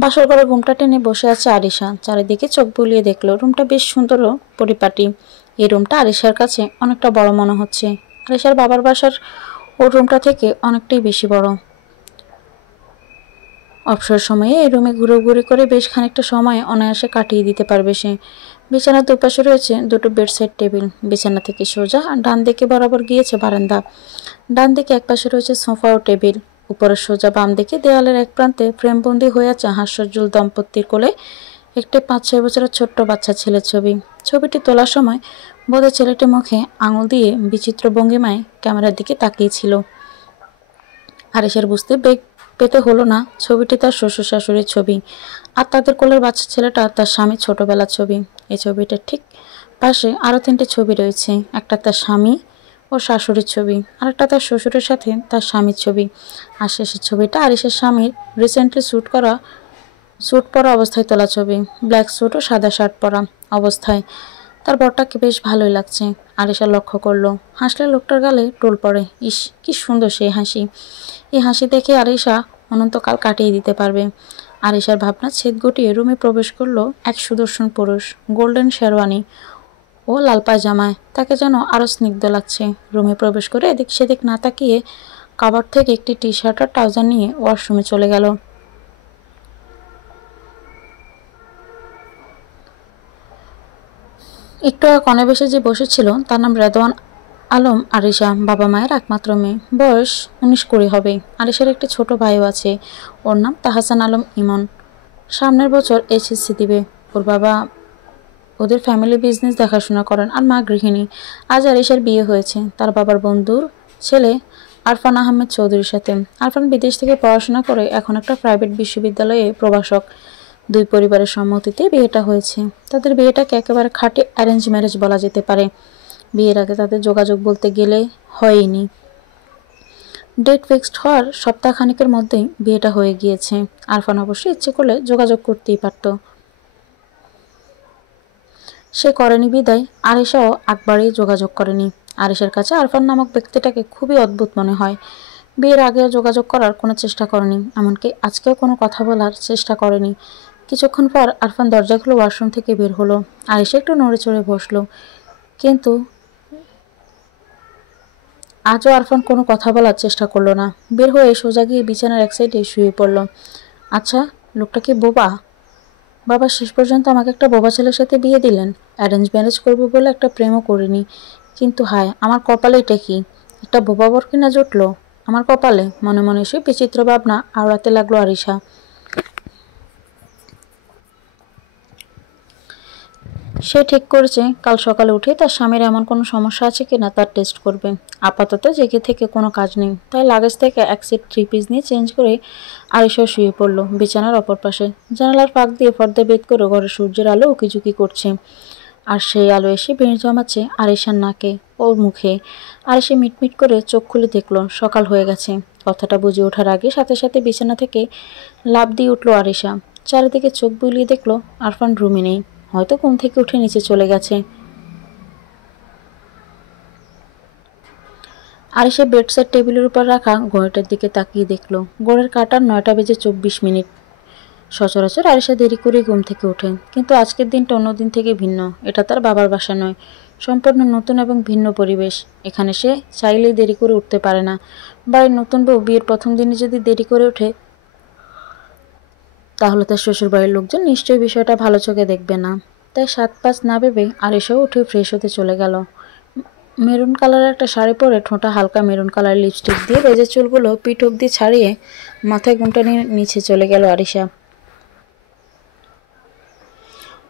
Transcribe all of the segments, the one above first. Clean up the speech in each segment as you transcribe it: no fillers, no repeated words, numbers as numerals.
বাসর ঘরে ঘুমটা টেনে বসে আছে আরিশা। চারিদিকে চোখ বুলিয়ে দেখলো রুমটা বেশ সুন্দর ও পরিপাটি। এই রুমটা আরিশার কাছে অনেকটা বড় মনে হচ্ছে। আরিশার বাবার বাসার ওর রুমটা থেকে অনেকটাই বেশি বড়। অবসর সময়ে এই রুমে ঘুরোঘুরি করে বেশ খানিকটা সময় অনায়াসে কাটিয়ে দিতে পারবে সে। বিছানার দুপাশে রয়েছে দুটো বেডসাইড টেবিল। বিছানা থেকে সোজা ডান দিকে বরাবর গিয়েছে বারান্দা। ডান দিকে একপাশে রয়েছে সোফা ও টেবিল। উপরের সোজা বাম দিকে দেওয়ালের এক প্রান্তে ফ্রেমবন্দি হয়ে আছে হাস্যোজ্জ্বল দম্পতির কোলে একটি 5-6 বছরের ছোট্ট বাচ্চা ছেলের ছবি। ছবিটি তোলার সময় বোধহয় ছেলেটির মুখে আঙুল দিয়ে বিচিত্র ভঙ্গিমায় ক্যামেরার দিকে তাকিয়েছিল। আরিশার বুঝতে বেগ পেতে হলো না ছবিটি তার শ্বশুর শাশুড়ির ছবি, আর তাদের কোলের বাচ্চা ছেলেটা তার স্বামীর ছোটবেলার ছবি। এই ছবিটার ঠিক পাশে আরও 3টে ছবি রয়েছে। একটা তার স্বামী ও শাশুড়ির ছবি, আরেকটা তার শ্বশুরের সাথে তার স্বামীর ছবি, আর শেষের ছবিটা আরিশার স্বামীর রিসেন্টলি স্যুট পরা অবস্থায় তোলা ছবি। ব্ল্যাক স্যুট ও সাদা শার্ট পরা অবস্থায়। তার বরটাকে বেশ ভালোই লাগছে। আরিশা লক্ষ্য করলো হাসলে লোকটার গালে টোল পড়ে। ইস, কি সুন্দর সেই হাসি! এই হাসি দেখে আরিশা অনন্তকাল কাটিয়ে দিতে পারবে। আরিশার ভাবনা ছেদ গুটিয়ে রুমে প্রবেশ করলো এক সুদর্শন পুরুষ, গোল্ডেন শেরওয়ানি ও লাল পায়জামায়। তাকে যেন আরো স্নিগ্ধ লাগছে। রুমে প্রবেশ করে এদিক সেদিক না তাকিয়ে কাবার্ড থেকে একটি টি শার্ট আর ট্রাউজার নিয়ে ওয়াশরুমে চলে গেল। একটু কনে বেশে যে বসেছিল তার নাম রেদওয়ান আলম আরিশা, বাবা মায়ের একমাত্র মেয়ে। বয়স 19-20 হবে। আরিশার একটি ছোট ভাইও আছে, ওর নাম তাহসান আলম ইমন। সামনের বছর এইচএসসি দিবে। ওর বাবা ওদের ফ্যামিলি বিজনেস দেখাশোনা করেন, আর মা গৃহিণী। আজ আরিশার বিয়ে হয়েছে তার বাবার বন্ধুর ছেলে আরফান আহমেদ চৌধুরীর সাথে। আরফান বিদেশ থেকে পড়াশোনা করে এখন একটা প্রাইভেট বিশ্ববিদ্যালয়ে প্রভাষক। দুই পরিবারের সম্মতিতে বিয়েটা হয়েছে। তাদের বিয়েটাকে একেবারে খাঁটি অ্যারেঞ্জ ম্যারেজ বলা যেতে পারে। বিয়ের আগে তাদের যোগাযোগ বলতে গেলে হয়নি। ডেট ফিক্সড হওয়ার সপ্তাহখানেকের মধ্যেই বিয়েটা হয়ে গিয়েছে। আরফান অবশ্যই ইচ্ছে করলে যোগাযোগ করতেই পারত, সে করেনি বিদায় আরিশাও একবারই যোগাযোগ করেনি। আরিশার কাছে আরফান নামক ব্যক্তিটাকে খুবই অদ্ভুত মনে হয়। বিয়ের আগেও যোগাযোগ করার কোনো চেষ্টা করেনি, এমনকি আজকেও কোনো কথা বলার চেষ্টা করেনি। কিছুক্ষণ পর আরফান দরজা খুলে ওয়াশরুম থেকে বের হলো। আরিশা একটু নড়ে চড়ে বসলো, কিন্তু আজও আরফান কোনো কথা বলার চেষ্টা করলো না। বের হয়ে সোজা গিয়ে বিছানার এক সাইডে শুয়ে পড়ল। আচ্ছা, লোকটা কি বোবা? বাবা শেষ পর্যন্ত আমাকে একটা বোবা ছেলের সাথে বিয়ে দিলেন। অ্যারেঞ্জ ম্যারেজ করবো বলে একটা প্রেমও করিনি, কিন্তু হায়, আমার কপালে এটা কি? একটা বোবা বর কিনা জুটলো আমার কপালে। মনে মনে সে বিচিত্র ভাবনা আওড়াতে লাগলো আরিশা। সে ঠিক করেছে কাল সকালে উঠে তার স্বামীর এমন কোনো সমস্যা আছে কিনা তার টেস্ট করবে। আপাতত জেগে থেকে কোনো কাজ নেই, তাই লাগেজ থেকে এক সেট 3 পিস নিয়ে চেঞ্জ করে আরিশা শুয়ে পড়ল বিছানার অপর পাশে। জানালার ফাঁক দিয়ে পর্দা বেদ করে ঘরের সূর্যের আলো উকিঝুঁকি করছে, আর সেই আলো এসে ভিড় জমাচ্ছে আরিশার নাকে ওর মুখে। আরিশা মিটমিট করে চোখ খুলে দেখল সকাল হয়ে গেছে। কথাটা বুঝে ওঠার আগে সাথে সাথে বিছানা থেকে লাফ দিয়ে উঠল আরিশা। চারিদিকে চোখ বুলিয়ে দেখল আরফান রুমে নেই, হয়তো ঘুম থেকে উঠে নিচে চলে গেছে। আরিশা বেডসাইড টেবিলের উপর রাখা ঘড়িটার দিকে তাকিয়ে দেখল ঘড়ির কাঁটা 9টা বেজে 24 মিনিট। সচরাচর আরিশা দেরি করে ঘুম থেকে ওঠে, কিন্তু আজকের দিনটা অন্যদিন থেকে ভিন্ন। এটা তার বাবার বাসা নয়, সম্পূর্ণ নতুন এবং ভিন্ন পরিবেশ। এখানে সে চাইলেই দেরি করে উঠতে পারে না। বাড়ির নতুন বউ বিয়ের প্রথম দিনে যদি দেরি করে ওঠে, তাহলে তার শ্বশুরবাড়ির লোকজন নিশ্চয়ই বিষয়টা ভালো চোখে দেখবে না। তাই 7-5 না ভেবে আরিশাও উঠে ফ্রেশ হতে চলে গেল। মেরুন কালারের একটা শাড়ি পরে ঠোঁটা হালকা মেরুন কালার লিপস্টিক দিয়ে ভেজা চুলগুলো পিঠ অব্দি ছাড়িয়ে মাথায় ঘুমটা নিয়ে নিচে চলে গেল আরিশা।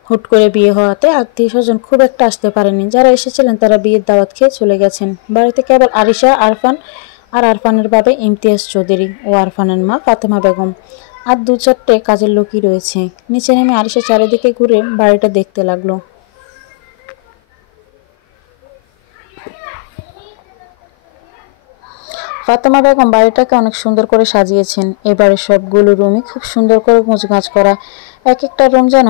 হুট করে বিয়ে হওয়াতে আত্মীয় স্বজন খুব একটা আসতে পারেনি। যারা এসেছিলেন তারা বিয়ের দাওয়াত খেয়ে চলে গেছেন। বাড়িতে কেবল আরিশা, আরফান আর আরফানের বাবা ইমতিয়াজ চৌধুরী ও আরফানের মা ফাতেমা বেগম, আর 2-4টে কাজের লোকই রয়েছে। নিচে নেমে আরিশা চারিদিকে ঘুরে বাড়িটা দেখতে লাগলো। ফাতেমা বেগম বাড়িটাকে অনেক সুন্দর করে সাজিয়েছেন। এবারে সবগুলো রুমই খুব সুন্দর করে গোছগাছ করা। এক একটা রুম যেন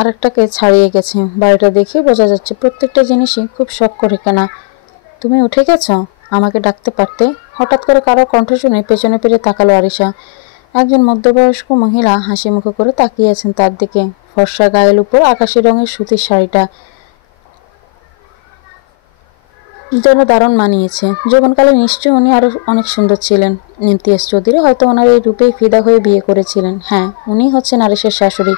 আরেকটাকে ছাড়িয়ে গেছে। বাড়িটা দেখে বোঝা যাচ্ছে প্রত্যেকটা জিনিসই খুব শখ করে কেনা। তুমি উঠে গেছো? আমাকে ডাকতে পারতে। হঠাৎ করে কারো কণ্ঠ শুনে পেছনে ফিরে তাকালো আরিশা। একজন মধ্যবয়স্ক মহিলা হাসি মুখে করে তাকিয়ে আছেন তার দিকে। ফর্সা গায়ের উপর আকাশি রঙের সুতির শাড়িটা যেন দারুণ মানিয়েছে। যৌবনকালে নিশ্চয়ই উনি আরো অনেক সুন্দর ছিলেন। ইমতিয়াজ চৌধুরী হয়তো ওনার এই রূপেই ফিদা হয়ে বিয়ে করেছিলেন। হ্যাঁ, উনি হচ্ছেন আরিশের শাশুড়ি,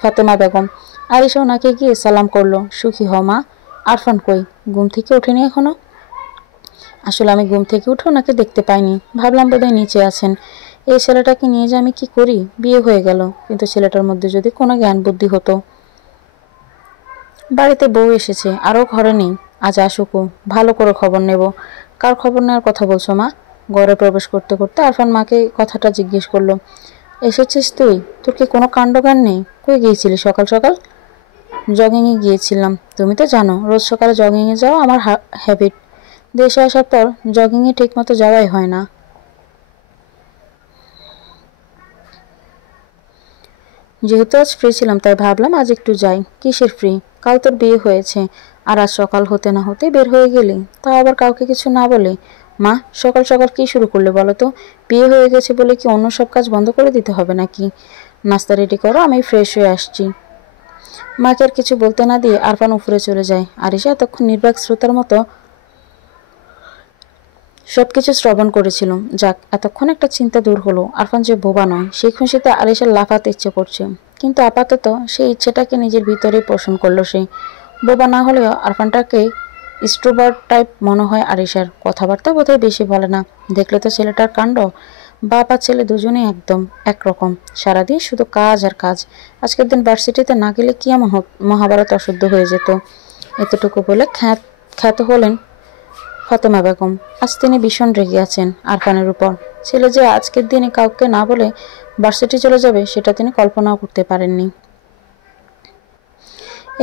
ফাতেমা বেগম। আরিশা ওনাকে গিয়ে সালাম করলো। সুখী হও মা। আরফান কই? ঘুম থেকে ওঠেনি এখনো? আসলে আমি ঘুম থেকে উঠে ওনাকে দেখতে পাইনি, ভাবলাম বোধহয় নিচে আছেন। এই ছেলেটাকে নিয়ে যে আমি কি করি? বিয়ে হয়ে গেল, কিন্তু ছেলেটার মধ্যে যদি কোনো জ্ঞান বুদ্ধি হতো। বাড়িতে বউ এসেছে, আরও ঘরে নেই। আজ আসুকো, ভালো করে খবর নেব। কার খবর নেওয়ার কথা বলছো মা? ঘরে প্রবেশ করতে করতে আরফান মাকে কথাটা জিজ্ঞেস করলো। এসেছিস তুই? তোর কি কোনো কাণ্ডজ্ঞান নেই? কই গিয়েছিলি সকাল সকাল? জগিংয়ে গিয়েছিলাম। তুমি তো জানো রোজ সকালে জগিংয়ে যাওয়া আমার হ্যাবিট। দেশে আসার পর জগিংয়ে ঠিকমতো যাওয়াই হয় না। যেহেতু আজ ফ্রি ছিলাম তাই ভাবলাম আজ একটু যাই। কিসের ফ্রি? কাল তোর বিয়ে হয়েছে, আর আজ সকাল হতে না হতে বের হয়ে গেলি, তাও আবার কাউকে কিছু না বলে। মা, সকাল সকাল কি শুরু করলে বলো তো? বিয়ে হয়ে গেছে বলে কি অন্য সব কাজ বন্ধ করে দিতে হবে নাকি? নাস্তা রেডি করো, আমি ফ্রেশ হয়ে আসছি। মাকে আর কিছু বলতে না দিয়ে আরফান উপরে চলে যায়। আরিশা এতক্ষণ নির্বাক শ্রোতার মতো সবকিছু শ্রবণ করেছিল। যাক, এতক্ষণ একটা চিন্তা দূর হলো। আরফান যে বোবা নয়, সেই খুশিতে আরিশার লাফাতে ইচ্ছে করছে। কিন্তু আপাতত সেই ইচ্ছেটাকে নিজের ভিতরে পোষণ করলো সে। বোবা না হলেও আরফানটাকে স্ট্রোবার্ট টাইপ মনে হয় আরিশার। কথাবার্তা বোধহয় বেশি বলে না। দেখলে তো ছেলেটার কাণ্ড। বাপ আর ছেলে দুজনেই একদম একরকম। সারাদিন শুধু কাজ আর কাজ। আজকের দিন ভার্সিটিতে না গেলে কি এমন মহাভারত অশুদ্ধ হয়ে যেত। এতটুকু বলে খ্যাত হলেন ফাতেমা বেগম। আজ তিনি ভীষণ রেগে আছেন আরফানের উপর। ছেলে যে আজকের দিনে কাউকে না বলে ভার্সিটি চলে যাবে সেটা তিনি কল্পনাও করতে পারেননি।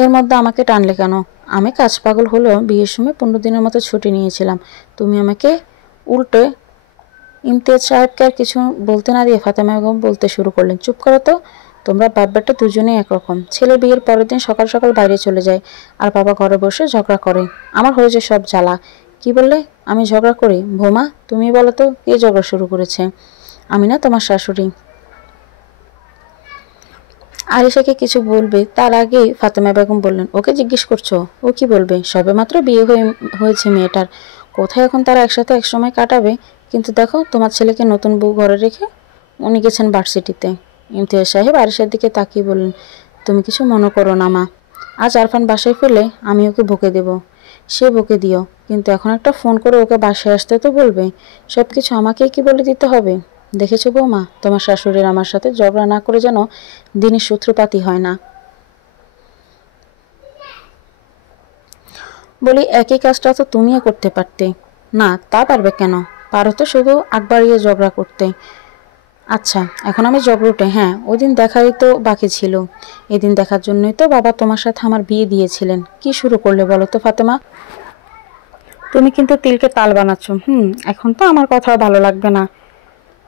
এর মধ্যে আমাকে টানলে কেন? আমি কাজ পাগল হলেও বিয়ের সময় 15 দিনের মতো ছুটি নিয়েছিলাম। তুমি আমাকে উল্টে। ইমতিয়াজ সাহেবকে আর কিছু বলতে না দিয়ে ফাতেমা বেগম বলতে শুরু করলেন। চুপ করো তো। তোমরা বাপ বেটা দুজনেই একরকম। ছেলে বিয়ের পরের দিন সকাল সকাল বাইরে চলে যায়, আর বাবা ঘরে বসে ঝগড়া করে। আমার হয়েছে সব জ্বালা। কি বললে? আমি ঝগড়া করি? ভোমা, তুমি বলো তো কে ঝগড়া শুরু করেছে? আমি না, তোমার শাশুড়ি। আরিশাকে কিছু বলবে তার আগেই ফাতেমা বেগম বললেন, ওকে জিজ্ঞেস করছো? ও কি বলবে? সবেমাত্র বিয়ে হয়েছে মেয়েটার। কোথায় এখন তারা একসাথে একসময় কাটাবে। কিন্তু দেখো, তোমার ছেলেকে নতুন বউ ঘরে রেখে উনি গেছেন ভার্সিটিতে। ইমতিয়াজ সাহেব আরিশার দিকে তাকিয়ে বললেন, তুমি কিছু মনে করো না মা। আজ আরফান বাসায় ফেলে আমি ওকে বকে দেব। সে বকে দিও, কিন্তু এখন একটা ফোন করে ওকে বাসায় আসতে তো বলবে। সব কিছু আমাকেই কি বলে দিতে হবে? দেখেছো বৌমা, তোমার শাশুড়ির আমার সাথে ঝগড়া না করে যেন দিনের সূত্রপাতই হয় না। বলি, একই কাজটা তো তুমিও করতে পারতে। না, তা পারবে কেন? পারো তো শুধু আগ বাড়িয়ে ঝগড়া করতে। আচ্ছা, এখন আমি ঝগড়ুটে। হ্যাঁ, ওই দিন দেখারই তো বাকি ছিল। এদিন দেখার জন্যই তো বাবা তোমার সাথে আমার বিয়ে দিয়েছিলেন। কি শুরু করলে বলো তো ফাতেমা? তুমি কিন্তু তিলকে তাল বানাচ্ছ। এখন তো আমার কথা ভালো লাগবে না।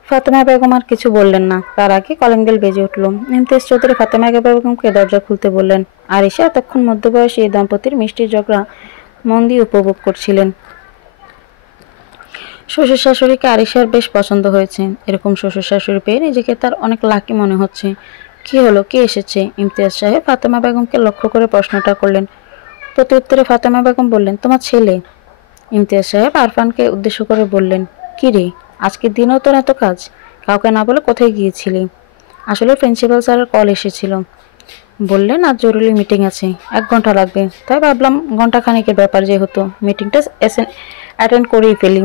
ফাতেমা বেগম আর কিছু বললেন না। তার আগে কলিং বেল বেজে উঠল। ইমতিয়াজ চৌধুরী ফাতেমা বেগমকে দরজা খুলতে বললেন। আরিশা এতক্ষণ মধ্যবয়সী এই দম্পতির মিষ্টি ঝগড়া মন দিয়ে উপভোগ করছিলেন। শ্বশুর শাশুড়িকে আরিশার বেশ পছন্দ হয়েছে। এরকম শ্বশুর শাশুড়ি পেয়ে নিজেকে তার অনেক লাকি মনে হচ্ছে। কি হলো, কে এসেছে? ইমতিয়াজ সাহেব ফাতেমা বেগমকে লক্ষ্য করে প্রশ্নটা করলেন। প্রতি উত্তরে ফাতেমা বেগম বললেন, তোমার ছেলে। ইমতিয়াজ সাহেব আরফানকে উদ্দেশ্য করে বললেন, কি রে, আজকের দিনেও তোর এত কাজ? কাউকে না বলে কোথায় গিয়েছিলি? আসলে প্রিন্সিপাল স্যারের কল এসেছিল। বললেন আজ জরুরি মিটিং আছে, 1 ঘন্টা লাগবে। তাই ভাবলাম ঘন্টাখানেকের ব্যাপার যেহেতু মিটিংটা অ্যাটেন্ড করেই ফেলি।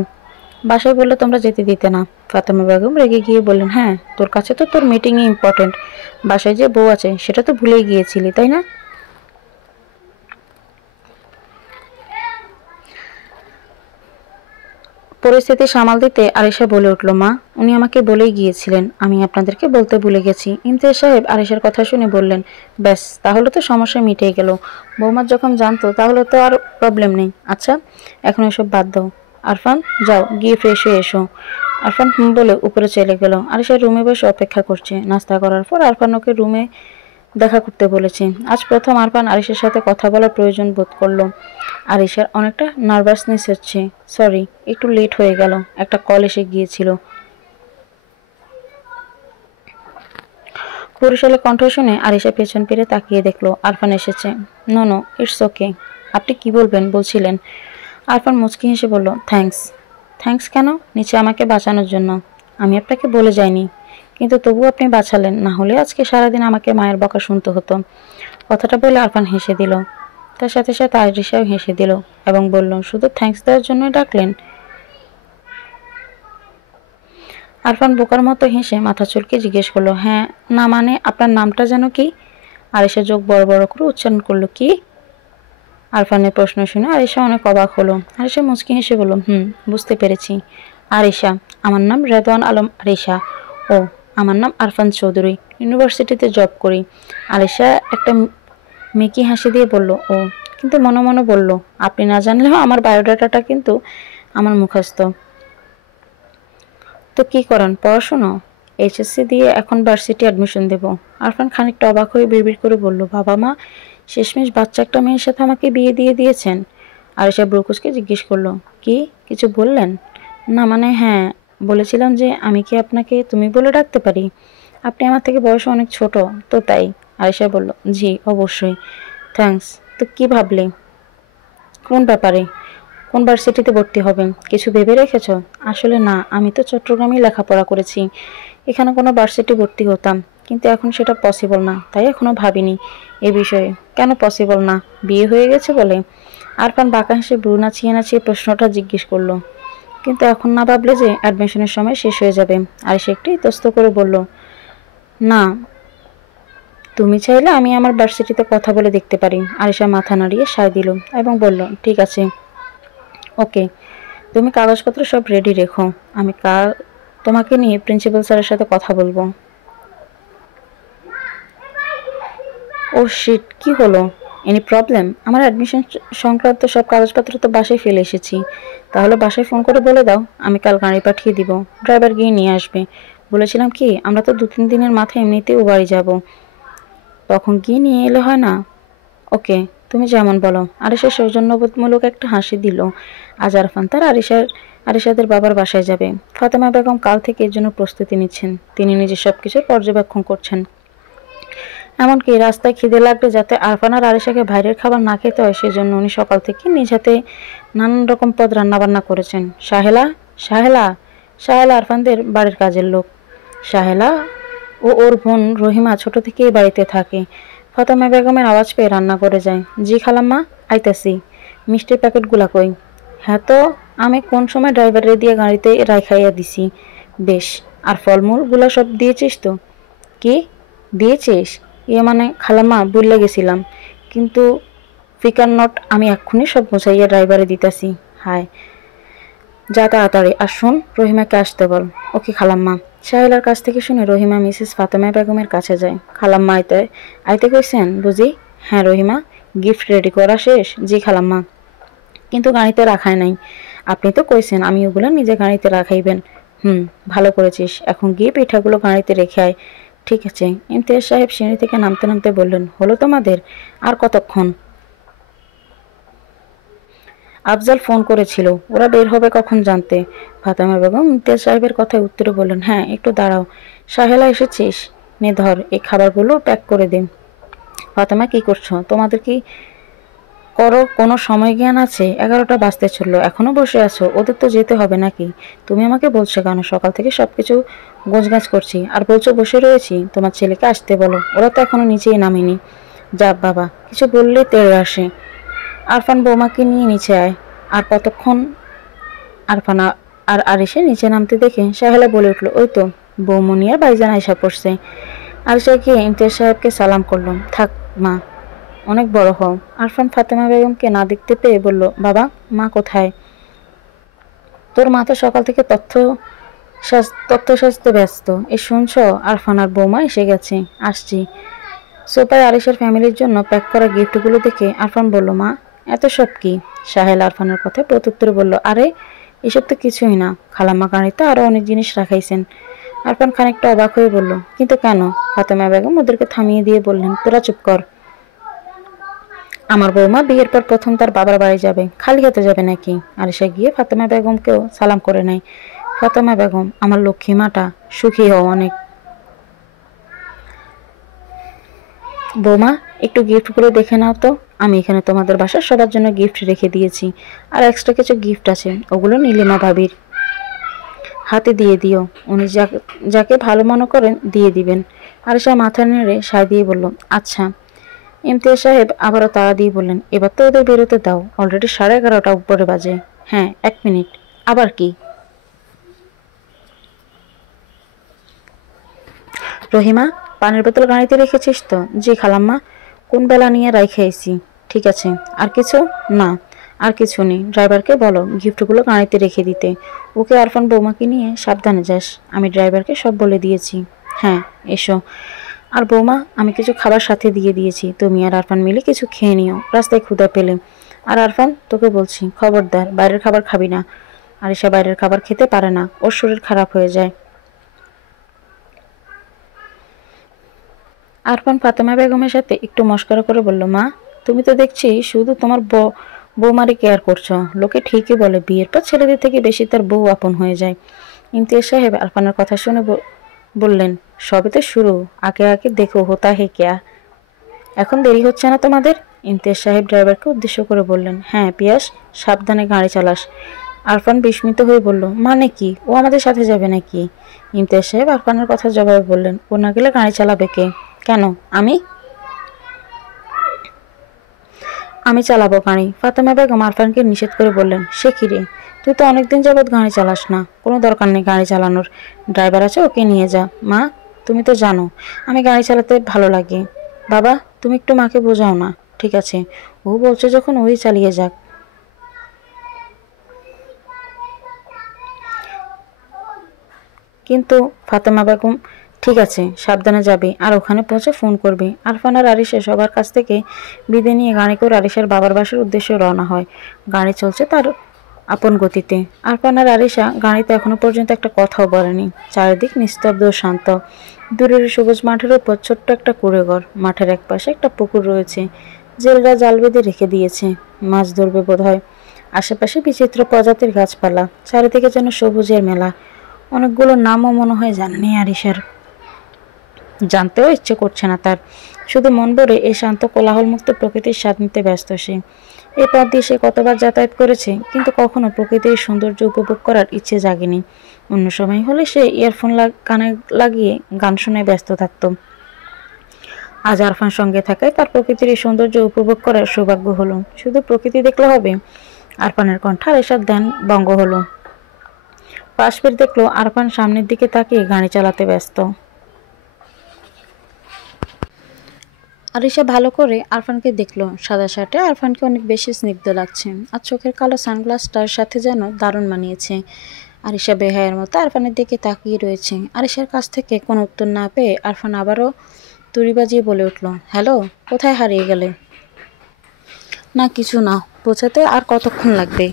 বাসায় বললে তোমরা যেতে দিতে না। ফাতেমা বেগম রেগে গিয়ে বললেন, হ্যাঁ, তোর কাছে তো তোর মিটিংই ইম্পর্টেন্ট। বাসায় যে বউ আছে সেটা তো ভুলেই গিয়েছিলি, তাই না? পরিস্থিতি সামাল দিতে আরিশা বলে উঠল, মা, উনি আমাকে বলেই গিয়েছিলেন, আমি আপনাদেরকে বলতে ভুলে গেছি। ইমতিয়াজ সাহেব আরিশার কথা শুনে বললেন, ব্যাস, তাহলে তো সমস্যা মিটে গেল। বৌমা যখন জানতো তাহলে তো আর প্রবলেম নেই। আচ্ছা, এখন এসব বাদ দাও। আরফান, যাও গিয়ে ফ্রেশ হয়ে এসো। আরফান বলে উপরে চলে গেল। আরিশা রুমে বসে অপেক্ষা করছে। নাস্তা করার পর আরফান ওকে রুমে দেখা করতে বলেছে। আজ প্রথম আরফান আরিশার সাথে কথা বলার প্রয়োজন বোধ করলো। আরিশার অনেকটা নার্ভাসনেস হচ্ছে। সরি, একটু লেট হয়ে গেল, একটা কল এসে গিয়েছিল। পুরুষালী কণ্ঠ শুনে আরিশা পেছন ফিরে তাকিয়ে দেখলো আরফান এসেছে। No no, it's okay. আপনি কি বলবেন বলছিলেন? আরফান মুচকি হেসে বলল, থ্যাঙ্কস। থ্যাঙ্কস কেন? নিচে আমাকে বাঁচানোর জন্য। আমি আপনাকে বলে যাইনি, কিন্তু তবু আপনি বাঁচালেন, না হলে আজকে সারাদিন আমাকে মায়ের বকা শুনতে হতো। কথাটা বলে আরফান হেসে দিল। তার সাথে সাথে আরিশাও হেসে দিল এবং বলল, শুধু থ্যাঙ্কস দেওয়ার জন্যই ডাকলেন? আরফান বোকার মতো হেসে মাথা চুলকে জিজ্ঞেস করলো, হ্যাঁ, না মানে আপনার নামটা যেন কি? আরিশা চোখ বড় বড় করে উচ্চারণ করলো, কি? আরফানের প্রশ্ন শুনে আরিশা অনেক অবাক হলো। আরিশা মুচকি হেসে বলল, বুঝতে পেরেছি। আরিশা, আমার নাম রেদওয়ান আলম আরিশা। ও, আমার নাম আরফান চৌধুরী, ইউনিভার্সিটিতে জব করি। আরিশা একটা মেকি হাসি দিয়ে বলল, ও, কিন্তু মনে মনে বলল, আপনি না জানলেও আমার বায়োডাটাটা কিন্তু আমার মুখস্থ। তো কি করেন, পড়াশোনা? এইচএসসি দিয়ে এখন ভার্সিটি অ্যাডমিশন দেব। আরফান খানিকটা অবাক হয়ে বিড়বিড় করে বলল, বাবা মা শেষমেশ বাচ্চা একটা মেয়ের সাথে আমাকে বিয়ে দিয়ে দিয়েছেন। আরিশা ব্রুকুসকে জিজ্ঞেস করলো, কি কিছু বললেন? না মানে হ্যাঁ, বলেছিলাম যে আমি কি আপনাকে তুমি বলে ডাকতে পারি? আপনি আমার থেকে বয়সে অনেক ছোট, তো তাই। আরিশা বলল, জি অবশ্যই। থ্যাঙ্কস। তো কি ভাবলে? কোন ব্যাপারে? কোন ভার্সিটিতে ভর্তি হবেন কিছু ভেবে রেখেছ? আসলে না, আমি তো চট্টগ্রামেই লেখাপড়া করেছি, এখানে কোনো ভার্সিটি ভর্তি হতাম, কিন্তু এখন সেটা পসিবল না, তাই এখনো ভাবিনি এ বিষয়ে। কেন পসিবল না? বিয়ে হয়ে গেছে বলে? আরফান বাঁকা হেসে ভ্রু নাচিয়ে নাচিয়ে প্রশ্নটা জিজ্ঞেস করলো। কিন্তু এখন না ভাবলে যে অ্যাডমিশনের সময় শেষ হয়ে যাবে। আর সে একটু ইতস্ত করে বলল, না, তুমি চাইলে আমি আমার ভার্সিটিতে কথা বলে দেখতে পারি। আরিশা মাথা নাড়িয়ে সায় দিল এবং বলল, ঠিক আছে, ওকে, তুমি কাগজপত্র সব রেডি রেখো, আমি কাল তোমাকে নিয়ে প্রিন্সিপাল স্যারের সাথে কথা বলবো। ও শিট, কি হলো? Any problem? আমার অ্যাডমিশন সংক্রান্ত সব কাগজপত্র তো বাসায় ফেলে এসেছি। তাহলে বাসায় ফোন করে বলে দাও আমি কাল গাড়ি পাঠিয়ে দিব, ড্রাইভার গিয়ে নিয়ে আসবে। বলেছিলাম কি, আমরা তো 2-3 দিনের মাথায় এমনিতেই ও বাড়ি যাব, তখন গিয়ে নিয়ে এলে হয় না? ওকে, তুমি যেমন বলো। আরিশা সৌজন্যবোধমূলক একটা হাসি দিল। আজ আরফান তার আরিশাদের বাবার বাসায় যাবে। ফাতেমা বেগম কাল থেকে এর জন্য প্রস্তুতি নিচ্ছেন। তিনি নিজে সবকিছু পর্যবেক্ষণ করছেন। এমনকি রাস্তায় খিদে লাগলে যাতে আরফান আর আরিশাকে বাইরের খাবার না খেতে হয়, সেজন্য উনি সকাল থেকে নিজ হাতে নানান রকম পদ রান্নাবান্না করেছেন। সাহেলা সাহেলা সাহেলা আরফানদের বাড়ির কাজের লোক। সাহেলা ও ওর বোন রহিমা ছোট থেকেই বাড়িতে থাকে। ফাতেমা বেগমের আওয়াজ পেয়ে রান্না করে যায়। জি খালাম্মা, আইতাছি। মিষ্টির প্যাকেটগুলা কই? হ্যাঁ, তো আমি কোন সময় ড্রাইভারে দিয়ে গাড়িতে রাইখাইয়া দিছি। বেশ, আর ফলমূলগুলা সব দিয়েছিস তো? কি দিয়েছিস? ইয়ে মানে খালাম্মা, ভুলে গেছিলাম, কিন্তু ফিকার নট, আমি এক্ষুনি সব মুছাইয়া ড্রাইভারে দিতাছি। হায়, যা তাড়াতাড়ি, আর শোন, রহিমাকে আসতে বল। ওকে খালাম্মা। সাহেলার কাছ থেকে শুনে রহিমা মিসেস ফাতেমা বেগমের কাছে যায়। খালাম্মা আইতে আইতে কইছেন বুঝি? হ্যাঁ রহিমা, গিফট রেডি করা শেষ? জি খালাম্মা, কিন্তু গাড়িতে রাখায় নাই। আপনি তো কইছেন আমি ওগুলো নিজে গাড়িতে রাখাইবেন। ভালো করেছিস, এখন গিয়ে পিঠাগুলো গাড়িতে রেখে আয়। ঠিক আছে। ইমতিয়াজ সাহেব সিঁড়ি থেকে নামতে নামতে বললেন, হলো তোমাদের? আর কতক্ষণ? আফজাল ফোন করেছিল, ওরা বের হবে কখন জানতে। ফাতেমা বেগম ইমতিয়াজ সাহেবের কথায় উত্তরে বললেন, হ্যাঁ একটু দাঁড়াও। সাহেলা এসেছিস? নে ধর, এই খাবারগুলো প্যাক করে দিন। ফাতেমা, কি করছো? তোমাদের কি করো কোনো সময় জ্ঞান আছে? 11টা বাজতে চললো, এখনো বসে আছো? ওদের তো যেতে হবে নাকি? তুমি আমাকে বলছো কেন? সকাল থেকে সবকিছু গোছগাছ করছি আর বলছো বসে রয়েছি। তোমার ছেলেকে আসতে বলো, ওরা তো এখনো নিচেই নামেনি। যা বাবা, কিছু বললেই তেড়ে আসে। আরফান, বৌমাকে নিয়ে নিচে আয়। আর কতক্ষণ? আরফান আর আরিশা নিচে নামতে দেখে সাহেলা বলে উঠল, ওই তো বৌমনি আর ভাইজান আইসা পড়ছে। আরিশা গিয়ে ইমতিয়াজ সাহেবকে সালাম করলো। থাক মা, অনেক বড় হও। আরফান ফাতেমা বেগমকে না দেখতে পেয়ে বলল, বাবা মা কোথায়? তোর মা তো সকাল থেকে তথ্যশাস্ত্রে ব্যস্ত। এই শুনছ, আরফান আর বৌমা এসে গেছে। আসছি। সোফায় আরিশার ফ্যামিলির জন্য প্যাক করা গিফটগুলো দেখে আরফান বলল, মা এত সব কি? সাহেল আরফানের কথায় প্রত্যুত্তরে বলল, আরে এসব তো কিছুই না, খালাম্মা গাড়িতে আরো অনেক জিনিস রাখাইছেন। আরফান খানিকটা অবাক হয়ে বলল, কিন্তু কেন? ফাতেমা বেগম ওদেরকে থামিয়ে দিয়ে বললেন, তোরা চুপ কর। আমার বৌমা বিয়ের পর প্রথম তার বাবার বাড়ি যাবে, খালি হাতে যাবে নাকি? আরিশা গিয়ে ফাতেমা বেগমকেও সালাম করে নেয়। ফাতেমা বেগম, আমার লক্ষ্মী মাটা, সুখী হও অনেক। বৌমা, একটু গিফটগুলো দেখে নাও তো। আমি এখানে তোমাদের বাসার সবার জন্য গিফট রেখে দিয়েছি, আর এক্সট্রা কিছু গিফট আছে, ওগুলো নীলিমা ভাবির হাতে দিয়ে দিও। উনি যাকে যাকে ভালো মনে করেন দিয়ে দিবেন। আরিশা মাথা নেড়ে সায় দিয়ে বলল, আচ্ছা। ইমতিয়াজ সাহেব আবারও তাড়া দিয়ে বললেন, এবার তো ওদের বেরোতে দাও, অলরেডি 11:30 উপরে বাজে। হ্যাঁ, 1 মিনিট। আবার কি? রহিমা, পানির বোতল গাড়িতে রেখেছিস তো? জি খালাম্মা। কোন বেলা নিয়ে রাইখে আইছি। ঠিক আছে। আর কিছু? না, আর কিছু নেই। ড্রাইভারকে বলো গিফটগুলো গাড়িতে রেখে দিতে। ওকে আরফান বৌমাকে নিয়ে সাবধানে যাস। আমি ড্রাইভারকে সব বলে দিয়েছি। হ্যাঁ, এসো। আর বৌমা, আমি কিছু খাবার সাথে দিয়ে দিয়েছি, তুমি আর আরফান মিলে কিছু খেয়ে নিও রাস্তায় ক্ষুধা পেলে। আর আরফান, তোকে বলছি খবরদার বাইরের খাবার খাবি না। আরিশা বাইরের খাবার খেতে পারে না, ওর শরীর খারাপ হয়ে যায়। আরফান ফাতেমা বেগমের সাথে একটু মস্করা করে বলল, মা, তুমি তো দেখছি শুধু তোমার বৌমারই কেয়ার করছো। লোকে ঠিকই বলে বিয়ের পর ছেলেদের থেকে বেশি তার বউ আপন হয়ে যায়। ইমতিয়াজ সাহেব আরফানের কথা শুনে বললেন, সবে তো শুরু, আগে আগে দেখো হোতা হে কেয়া। এখন দেরি হচ্ছে না তোমাদের? ইমতিয়াজ সাহেব ড্রাইভারকে উদ্দেশ্য করে বললেন। হ্যাঁ পিয়াস, সাবধানে গাড়ি চালাস। আরফান বিস্মিত হয়ে বলল, মানে কি, ও আমাদের সাথে যাবে নাকি? ইমতিয়াজ সাহেব আরফানের কথা জবাবে বললেন, ও না গেলে গাড়ি চালাবে কে? কেন, আমি আমি চালাবো গাড়ি। ফাতেমা বেগম আরফানকে নিষেধ করে বললেন, সে কি রে, তুই তো অনেকদিন যাবৎ গাড়ি চালাস না, কোনো দরকার নেই গাড়ি চালানোর। ড্রাইভার আছে, ওকে নিয়ে যা। মা, তুমি তো জানো আমি গাড়ি চালাতে ভালো লাগে। বাবা, তুমি একটু মাকে বোঝাও না। ঠিক আছে, ও বলছে যখন ওই চালিয়ে যাক। কিন্তু ফাতেমা বেগম, ঠিক আছে, সাবধানে যাবে, আর ওখানে পৌঁছে ফোন করবে। আরফান আর আরিশা সবার কাছ থেকে বিদায় নিয়ে গাড়ি করে আরিশার বাবার বাসার উদ্দেশ্যে রওনা হয়। গাড়ি চলছে তার আপন গতিতে। আরফান আর আরিশা গাড়িতে এখনো পর্যন্ত একটা কথাও বলেনি। চারিদিক নিস্তব্ধ ও শান্ত। দূরের সবুজ মাঠের উপর ছোট্ট একটা কুঁড়েঘর। মাঠের একপাশে একটা পুকুর রয়েছে, জেলেরা জাল বেঁধে রেখে দিয়েছে, মাছ ধরবে বোধহয়। আশেপাশে বিচিত্র প্রজাতির গাছপালা, চারিদিকে যেন সবুজের মেলা। অনেকগুলো নামও মনে হয় জানেনি আরিশার, জানতেও ইচ্ছে করছে না তার। শুধু মন ভরে এই শান্ত কোলাহলমুক্ত প্রকৃতির স্বাদ নিতে ব্যস্ত সে। এই পথ দিয়ে সে কতবার যাতায়াত করেছে, কিন্তু কখনো প্রকৃতির সৌন্দর্য উপভোগ করার ইচ্ছে জাগেনি। অন্য সময় হলে সে ইয়ারফোন কানে লাগিয়ে গান শুনে ব্যস্ত থাকত। আজ আরফান সঙ্গে থাকায় তার প্রকৃতির এই সৌন্দর্য উপভোগ করার সৌভাগ্য হলো। শুধু প্রকৃতি দেখলে হবে? আরফানের কণ্ঠ এসব ধ্যান ভঙ্গ হলো। পাশ ফিরে দেখলো আরফান সামনের দিকে তাকিয়ে গাড়ি চালাতে ব্যস্ত। আরিশা ভালো করে আরফানকে দেখলো। সাদা শার্টে আরফানকে অনেক বেশি স্নিগ্ধ লাগছে, আর চোখের কালো সানগ্লাসটার সাথে যেন দারুণ মানিয়েছে। আরিশা বেহায়ের মতো আরফানের দিকে তাকিয়ে রয়েছে। আরিশার কাছ থেকে কোনো উত্তর না পেয়ে আরফান আবারও তুড়ি বাজিয়ে বলে উঠল, হ্যালো, কোথায় হারিয়ে গেলে? না কিছু না, পৌঁছাতে আর কতক্ষণ লাগবে?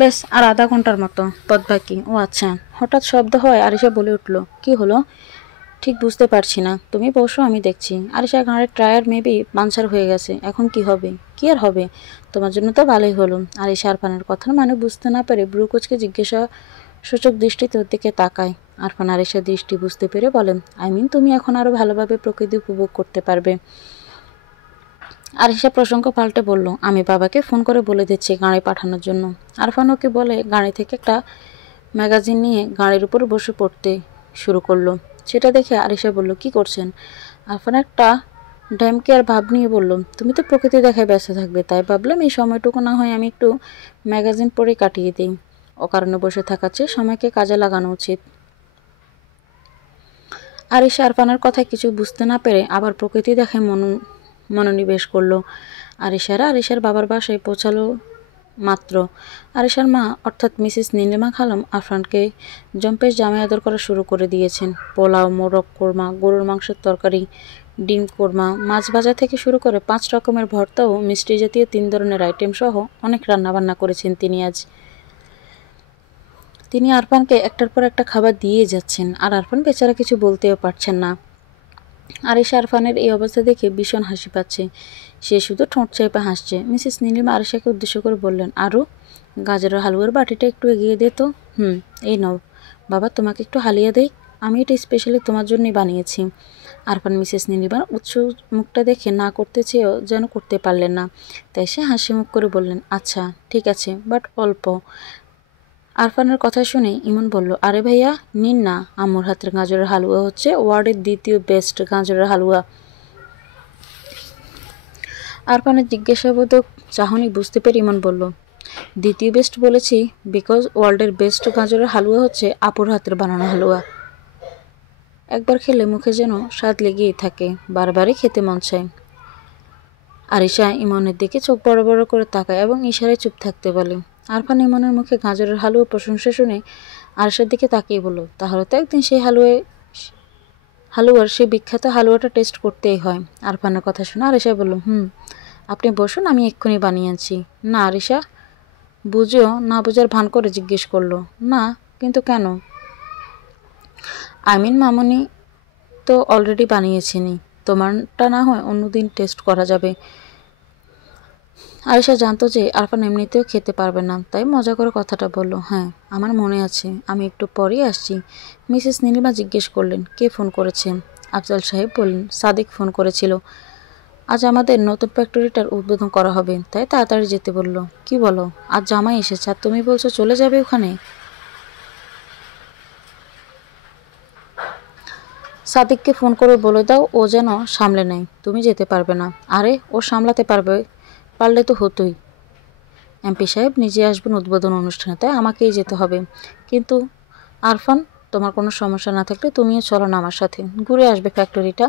বেশ, আর আধা ঘন্টার মতো পথ বাকি। ও আচ্ছা। হঠাৎ শব্দ হয়, আরিশা বলে উঠল, কি হলো? ঠিক বুঝতে পারছি না, তুমি বসো, আমি দেখছি। আরিশা ঘাড়ের টায়ার মেবি পাংচার হয়ে গেছে, এখন কি হবে? কি আর হবে, তোমার জন্য তো ভালোই হলো। আরিশা আরফানের কথার মানে বুঝতে না পেরে ব্রু কুচকে জিজ্ঞাসা সূচক দৃষ্টিতে ওর দিকে তাকায়। আরফান আরিশার দৃষ্টি বুঝতে পেরে বলেন, তুমি এখন আরো ভালোভাবে প্রকৃতি উপভোগ করতে পারবে। আরিশা প্রসঙ্গ পাল্টে বলল, আমি বাবাকে ফোন করে বলে দিচ্ছি গাড়ি পাঠানোর জন্য। আরফান ওকে বলে গাড়ি থেকে একটা ম্যাগাজিন নিয়ে গাড়ির উপর বসে পড়তে শুরু করলো। সেটা দেখে আরিশা বলল, কি করছেন? আরফান একটা ড্যাম কেয়ার ভাব নিয়ে বলল, তুমি তো প্রকৃতি দেখায় ব্যস্ত থাকবে, তাই ভাবলাম এই সময়টুকু না হয় আমি একটু ম্যাগাজিন পড়ে কাটিয়ে দিই। অকারণে বসে থাকার চেয়ে সময়কে কাজে লাগানো উচিত। আরিশা আরফানের কথায় কিছু বুঝতে না পেরে আবার প্রকৃতি দেখায় মনোনিবেশ করলো। আরিশার বাবার বাসায় পৌঁছালো মাত্র আরিশার মা অর্থাৎ মিসেস নীলিমা খালাম আরফানকে জম্পেশ জামাই আদর করা শুরু করে দিয়েছেন। পোলাও, মোরগ কোরমা, গরুর মাংসের তরকারি, ডিম কোরমা, মাছ ভাজা থেকে শুরু করে 5 রকমের ভর্তা ও মিষ্টি জাতীয় 3 ধরনের আইটেম সহ অনেক রান্নাবান্না করেছেন তিনি আজ। তিনি আরফানকে একটার পর একটা খাবার দিয়ে যাচ্ছেন, আর আরফান বেচারা কিছু বলতেও পারছেন না। আরিশা আরফানের এই অবস্থা দেখে ভীষণ হাসি পাচ্ছে। সে শুধু ঠোঁট চেপে হাসছে। মিসেস নীলিমা আরিশাকে উদ্দেশ্য করে বললেন, আরও গাজরের হালুয়ার বাটিটা একটু এগিয়ে দে তো। এই নাও বাবা, তোমাকে একটু হালিয়া দেই। আমি এটা স্পেশালি তোমার জন্যই বানিয়েছি। আরফান মিসেস নীলিমার উৎসুক মুখটা দেখে না করতে চেয়েও যেন করতে পারলেন না, তাই সে হাসি মুখ করে বললেন, আচ্ছা ঠিক আছে, বাট অল্প। আরফানের কথা শুনে ইমন বলল, আরে ভাইয়া নিন না, আম্মুর হাতের গাজরের হালুয়া হচ্ছে ওয়ার্ল্ডের দ্বিতীয় বেস্ট গাজরের হালুয়া। আরফানের জিজ্ঞাসাবোধক চাহনি বুঝতে পেরে ইমন বলল, দ্বিতীয় বেস্ট বলেছি বিকজ ওয়ার্ল্ডের বেস্ট গাজরের হালুয়া হচ্ছে আপুর হাতের বানানো হালুয়া। একবার খেলে মুখে যেন স্বাদ লেগেই থাকে, বারবারই খেতে মন চায়। আরিশা ইমনের দিকে চোখ বড় বড় করে তাকায় এবং ইশারায় চুপ থাকতে বলে। আরফান ইমনের মুখে গাজরের হালুয়া প্রশংসা শুনে আরিশার দিকে তাকিয়ে বলল, তাহলে তো একদিন সেই হালুয়ার সেই বিখ্যাত হালুয়াটা টেস্ট করতেই হয়। আরফানের কথা শুনে আরিশা বলল, আপনি বসুন, আমি এক্ষুনি বানিয়ে আনছি। না আরিশা বুঝেও না বোঝার ভান করে জিজ্ঞেস করলো, না কিন্তু কেন? মামুনি তো অলরেডি বানিয়েছিনি, তোমারটা না হয় অন্যদিন টেস্ট করা যাবে। আরিশা জানতো যে আরফান এমনিতেও খেতে পারবে না, তাই মজা করে কথাটা বলল, হ্যাঁ আমার মনে আছে, আমি একটু পরেই আসছি। মিসেস নীলিমা জিজ্ঞেস করলেন, কে ফোন করেছে? আফজাল সাহেব বললেন, সাদিক ফোন করেছিল, আজ আমাদের নতুন ফ্যাক্টরিটার উদ্বোধন করা হবে, তাই তাড়াতাড়ি যেতে বলল। কি বলো, আজ জামাই এসেছে আর তুমি বলছো চলে যাবে ওখানে? সাদিককে ফোন করে বলে দাও ও যেন সামলে নেয়, তুমি যেতে পারবে না। আরে ও সামলাতে পারলে তো হতোই। এমপি সাহেব নিজে আসবেন উদ্বোধন অনুষ্ঠানে, তাই আমাকেই যেতে হবে। কিন্তু আরফান, তোমার কোনো সমস্যা না থাকলে তুমিও চলো না আমার সাথে, ঘুরে আসবে ফ্যাক্টরিটা।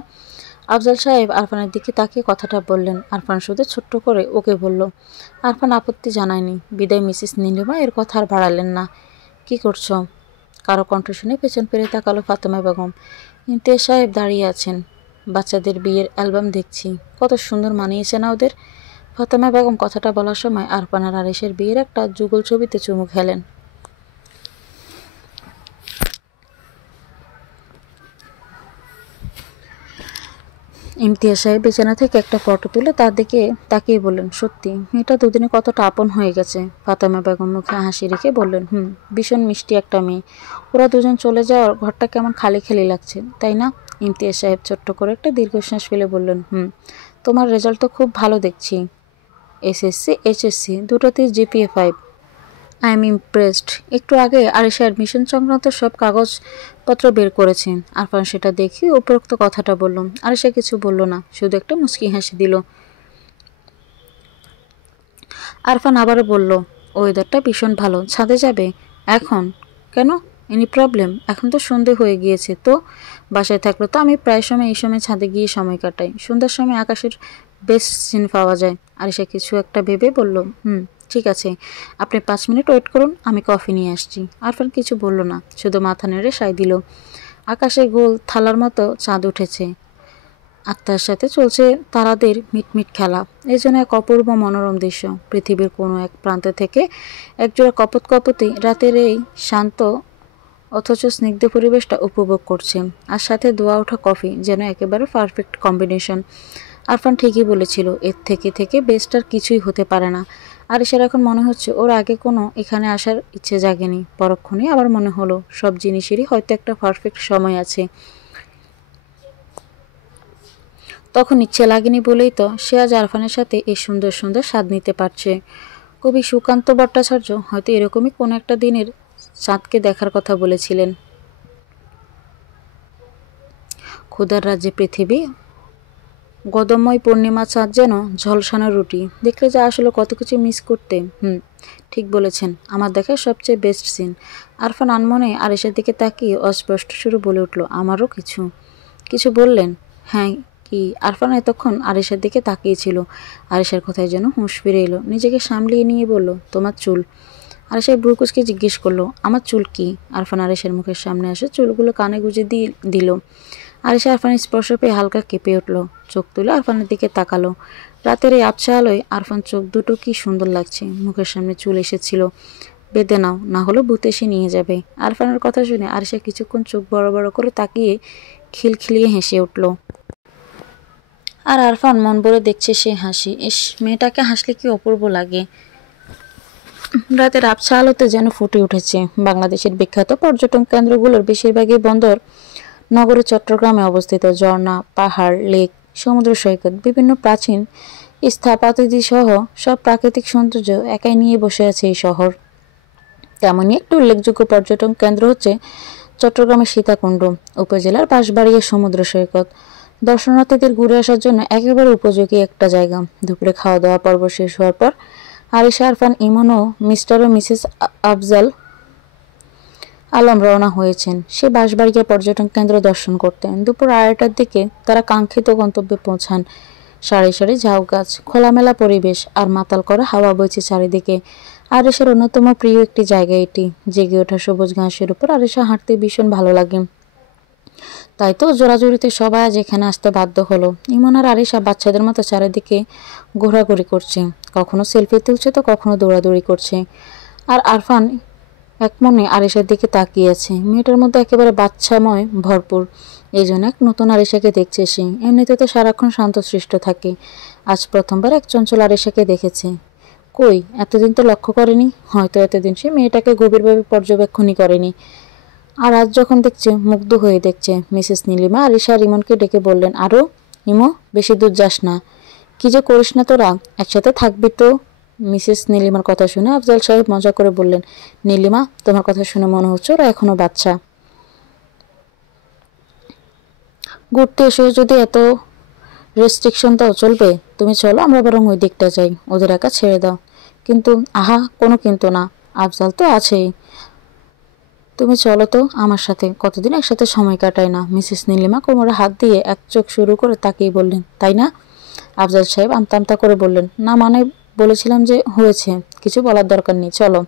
আফজাল সাহেব আরফানের দিকে তাকিয়ে কথাটা বললেন। আরফান শুধু ছোট্ট করে ওকে বলল। আরফান আপত্তি জানায়নি। বিদায় মিসেস নীলিমা এর কথা আর বাড়ালেন না। কি করছো? কারো কণ্ঠ শুনে পেছন ফিরে তাকালো ফাতেমা বেগম। ইমতিয়াজ সাহেব দাঁড়িয়ে আছেন। বাচ্চাদের বিয়ের অ্যালবাম দেখছি, কত সুন্দর মানিয়েছে না ওদের। ফাতেমা বেগম কথাটা বলার সময় আরফান আর আরিশের বিয়ের একটা যুগল ছবিতে চুমু খেলেন। ইমতিয়াজ সাহেব বিছানা থেকে একটা ফটো তুলে তার দিকে তাকিয়ে বললেন, সত্যি মেয়েটা দুদিনে কতটা আপন হয়ে গেছে। ফাতেমা বেগম মুখে হাসি রেখে বললেন, ভীষণ মিষ্টি একটা মেয়ে। ওরা দুজন চলে যাওয়ার ঘরটা কেমন খালি খালি লাগছে, তাই না? ইমতিয়াজ সাহেব ছোট্ট করে একটা দীর্ঘশ্বাস ফেলে বললেন, তোমার রেজাল্ট তো খুব ভালো দেখছি। এসএসসি এইচএসসি দুটোতেই জিপিএ 5। I am impressed. একটু আগে আরিশা অ্যাডমিশন সংক্রান্ত সব কাগজপত্র বের করেছেন। আরফান সেটা দেখি উপরোক্ত কথাটা বলল। আরিশা কিছু বলল না, শুধু একটা মুচকি হাসি দিল। আরফান আবারও বলল, ওয়েদারটা ভীষণ ভালো, ছাদে যাবে? এখন? কেন, এনি প্রবলেম? এখন তো সন্ধে হয়ে গিয়েছে। তো বাসায় থাকলে তো আমি প্রায় সময় এই সময় ছাদে গিয়ে সময় কাটাই। সন্ধ্যার সময় আকাশের বেস্ট সিন পাওয়া যায়। আরিশা কিছু একটা ভেবে বলল, ঠিক আছে, আপনি 5 মিনিট ওয়েট করুন, আমি কফি নিয়ে আসছি। আরফান কিছু বলল না, শুধু মাথা নেড়ে সায় দিল। আকাশে গোল থালার মতো চাঁদ উঠেছে, আর তার সাথে চলছে তারাদের মিটমিট খেলা। এই জন্য এক অপূর্ব মনোরম দৃশ্য। পৃথিবীর কোনো এক প্রান্ত থেকে একজোড়া কপত কপতি রাতের এই শান্ত অথচ স্নিগ্ধ পরিবেশটা উপভোগ করছে, আর সাথে দোয়া ওঠা কফি যেন একেবারে পারফেক্ট কম্বিনেশন। আরফান ঠিকই বলেছিল, এর থেকে বেস্ট আর কিছুই হতে পারে না। আর এসে এখন মনে হচ্ছে ওর আগে কোনো এখানে আসার ইচ্ছে জাগেনি, পরক্ষণে আবার মনে হলো সব জিনিসেরই হয়তো একটা পারফেক্ট সময় আছে। তখন ইচ্ছে লাগেনি বলেই তো সে আজ আরফানের সাথে এই সুন্দর সুন্দর স্বাদ নিতে পারছে। কবি সুকান্ত ভট্টাচার্য হয়তো এরকমই কোনো একটা দিনের চাঁদকে দেখার কথা বলেছিলেন। ক্ষুধার রাজ্যে পৃথিবী, গদময় পূর্ণিমা চাঁদ যেন ঝলসানো রুটি, দেখলে যা আসলে কত কিছু মিস করতে। ঠিক বলেছেন, আমার দেখা সবচেয়ে বেস্ট সিন। আরফান আনমনে আরিশার দিকে তাকিয়ে অস্পষ্ট সুরে বলে উঠল, আমারও কিছু বললেন? হ্যাঁ কি? আরফান এতক্ষণ আরিশার দিকে তাকিয়েছিল। আরিশার কথায় যেন হুঁশ ফিরে এলো, নিজেকে সামলিয়ে নিয়ে বলল, তোমার চুল। আরিশা ব্রুকুচকে জিজ্ঞেস করলো, আমার চুল কি? আরফান আরিশার মুখের সামনে আসে চুলগুলো কানে গুঁজে দিল। আরিশা আরফানের স্পর্শ পেয়ে হালকা কেঁপে উঠল, চোখ তুলে আরফানের দিকে তাকালো। রাতের এই আবছা আলোয় আরফান চোখ দুটো কি সুন্দর লাগছে। মুখের সামনে চুল এসেছিল, বেঁধে নাও, না হলে ভূত এসে নিয়ে যাবে। আরফানের কথা শুনে আরিশা কিছুক্ষণ চোখ বড় বড় করে তাকিয়ে খিলখিলিয়ে হেসে উঠল। আর আরফান মন ভরে দেখছে সে হাসি। মেয়েটাকে হাসলে কি অপূর্ব লাগে। রাতের আবছা আলোতে যেন ফুটে উঠেছে। বাংলাদেশের বিখ্যাত পর্যটন কেন্দ্রগুলোর বেশিরভাগই বন্দর নগরী চট্টগ্রামে অবস্থিত। ঝর্ণা, পাহাড়, লেক, সমুদ্র সৈকত, বিভিন্ন প্রাচীন স্থাপত্যি সহ সব প্রাকৃতিক সৌন্দর্য একাই নিয়ে বসে আছে এই শহর। তেমনই একটি উল্লেখযোগ্য পর্যটন কেন্দ্র হচ্ছে চট্টগ্রামের সীতাকুণ্ড উপজেলার বাঁশবাড়িয়া সমুদ্র সৈকত। দর্শনার্থীদের ঘুরে আসার জন্য একেবারে উপযোগী একটা জায়গা। দুপুরে খাওয়া দাওয়া পর্ব শেষ হওয়ার পর আরিশা, আরফান, ইমন ও মিস্টার ও মিসেস আফজাল আলম রওনা হয়েছেন সে বাঁশবাড়িয়া পর্যটন কেন্দ্র দর্শন করতে। দুপুর 2:30টার দিকে তারা কাঙ্ক্ষিত গন্তব্যে পৌঁছান। সারি সারি ঝাউ গাছ, খোলামেলা পরিবেশ আর মাতাল করা হাওয়া বইছে চারিদিকে। আরিশার অন্যতম প্রিয় একটি জায়গা এটি। জেগে ওঠা সবুজ ঘাসের উপর আরিশা হাঁটতে ভীষণ ভালো লাগে। তাই তো জোরাজুরিতে সবাই আজ এখানে আসতে বাধ্য হলো। ইমন আর আরিশা বাচ্চাদের মতো চারিদিকে ঘোরাঘুরি করছে, কখনো সেলফি তুলছে তো কখনো দৌড়াদৌড়ি করছে। আর আরফান এক মনে আরিশার দিকে তাকিয়ে আছে। মেয়েটার মধ্যে একেবারে বাচ্চাময় ভরপুর। এই জন্য এক নতুন আরিশাকে দেখছে সে। এমনিতে তো সারাক্ষণ শান্তশিষ্ট থাকে, আজ প্রথমবার এক চঞ্চল আরিশাকে দেখেছে। কই, এতদিন তো লক্ষ্য করেনি। হয়তো এতদিন সে মেয়েটাকে গভীরভাবে পর্যবেক্ষণই করেনি। আর আজ যখন দেখছে, মুগ্ধ হয়ে দেখছে। মিসেস নীলিমা আরিশা ইমনকে ডেকে বললেন, আরও ইমো, বেশি দূর যাস না। কি যে করিস না তোরা, একসাথে থাকবি তো। মিসেস নীলিমার কথা শুনে আফজাল সাহেব মজা করে বললেন, নীলিমা, তোমার কথা শুনে মনে হচ্ছে ওরা এখনো বাচ্চা। ঘুরতে এসে যদি এত রেস্ট্রিকশন দাও চলবে? তুমি চলো, আমরা বরং ওই দিকটা যাই, ওদের একা ছেড়ে দাও। কিন্তু আহা, কোনো কিন্তু না, আফজাল তো আছেই। তুমি চলো তো আমার সাথে, কতদিন একসাথে সময় কাটায় না। মিসেস নীলিমা কোমরে হাত দিয়ে এক চোখ শুরু করে তাকিয়ে বললেন, তাই না? আফজাল সাহেব আমতা আমতা করে বললেন, না মানে বলেছিলাম যে হয়েছে, কিছু বলার দরকার নেই, চলো।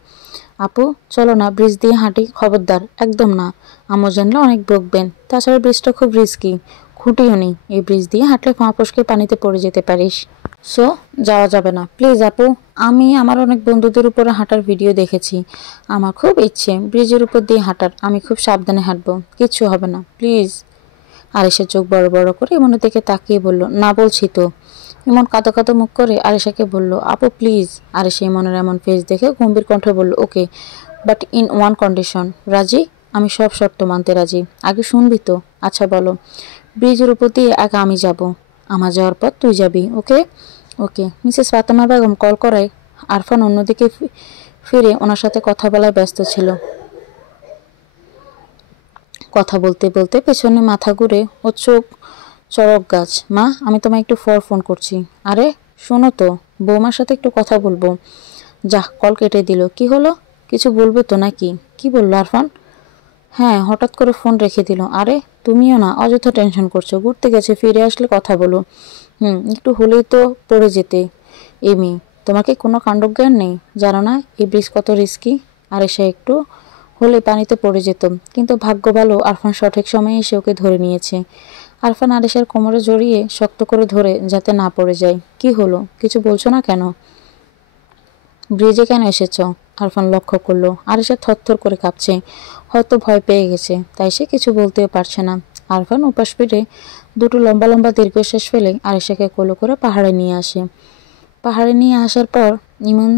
আপু চলো না, ব্রিজ দিয়ে হাঁটি। খবরদার, একদম না, আম্মু জানলে অনেক বকবেন। তাছাড়া ব্রিজটা খুব রিস্কি, খুঁটিও নেই। এই ব্রিজ দিয়ে হাঁটলে পা ফসকে পানিতে পড়ে যেতে পারিস। সো যাওয়া যাবে না, প্লিজ আপু। আমি আমার অনেক বন্ধুদের উপরে হাঁটার ভিডিও দেখেছি, আমার খুব ইচ্ছে ব্রিজের উপর দিয়ে হাঁটার। আমি খুব সাবধানে হাঁটবো, কিচ্ছু হবে না, প্লিজ। আরিশা চোখ বড় বড় করে ইমনের দিকে তাকিয়ে বলল, না বলছি তো। ইমন কাঁদো কাঁদো মুখ করে আরিশাকে বলল, আপু প্লিজ। আরিশা ইমনের এমন ফেস দেখে গম্ভীর কণ্ঠে বলল, ওকে, বাট ইন ওয়ান কন্ডিশন। রাজি? আমি সব শর্ত মানতে রাজি, আগে শুনবি তো? আচ্ছা বলো। ব্রিজের উপর দিয়ে আগে আমি যাব, আমার যাওয়ার পর তুই যাবি, ওকে? ওকে। মিসেস ফাতেমা বেগম কল করায় আরফান অন্যদিকে ফিরে ওনার সাথে কথা বলায় ব্যস্ত ছিল। কথা বলতে বলতে পেছনে মাথা ঘুরে ও চোখ চড়ক গাছ। মা, আমি তোমায় একটু ফোন করছি। আরে শোনো তো, বৌমার সাথে একটু কথা বলবো। যা, কল কেটে দিল। কি হলো, কিছু বলবে তো নাকি? কি বললো আরফান? হ্যাঁ, হঠাৎ করে ফোন রেখে দিল। আরে তুমিও না, অযথা টেনশন করছো। ঘুরতে গেছে, ফিরে আসলে কথা বলো। একটু হলেই তো পড়ে যেতে। এমি, তোমাকে কোনো কাণ্ডজ্ঞান নেই? জানো না এই ব্রিজ কত রিস্কি? আর এসে একটু হলে পানিতে পড়ে যেত, কিন্তু ভাগ্য ভালো আরফান সঠিক সময়ে এসে ওকে ধরে নিয়েছে। আরফান আরিশার কোমরে জড়িয়ে শক্ত করে ধরে যাতে না পড়ে যায়। কি হলো, কিছু বলছো না কেন? ব্রিজে কেন এসেছ? আরফান লক্ষ্য করলো আরিশা থরথর করে কাঁপছে, হয়তো ভয় পেয়ে গেছে, তাই সে কিছু বলতেও পারছে না। আরফান উপাস পেটে দুটো লম্বা লম্বা দীর্ঘশ্বাস ফেলে আরিশাকে কোলে করে পাহাড়ে নিয়ে আসে। পাহাড়ে নিয়ে আসার পর ইমন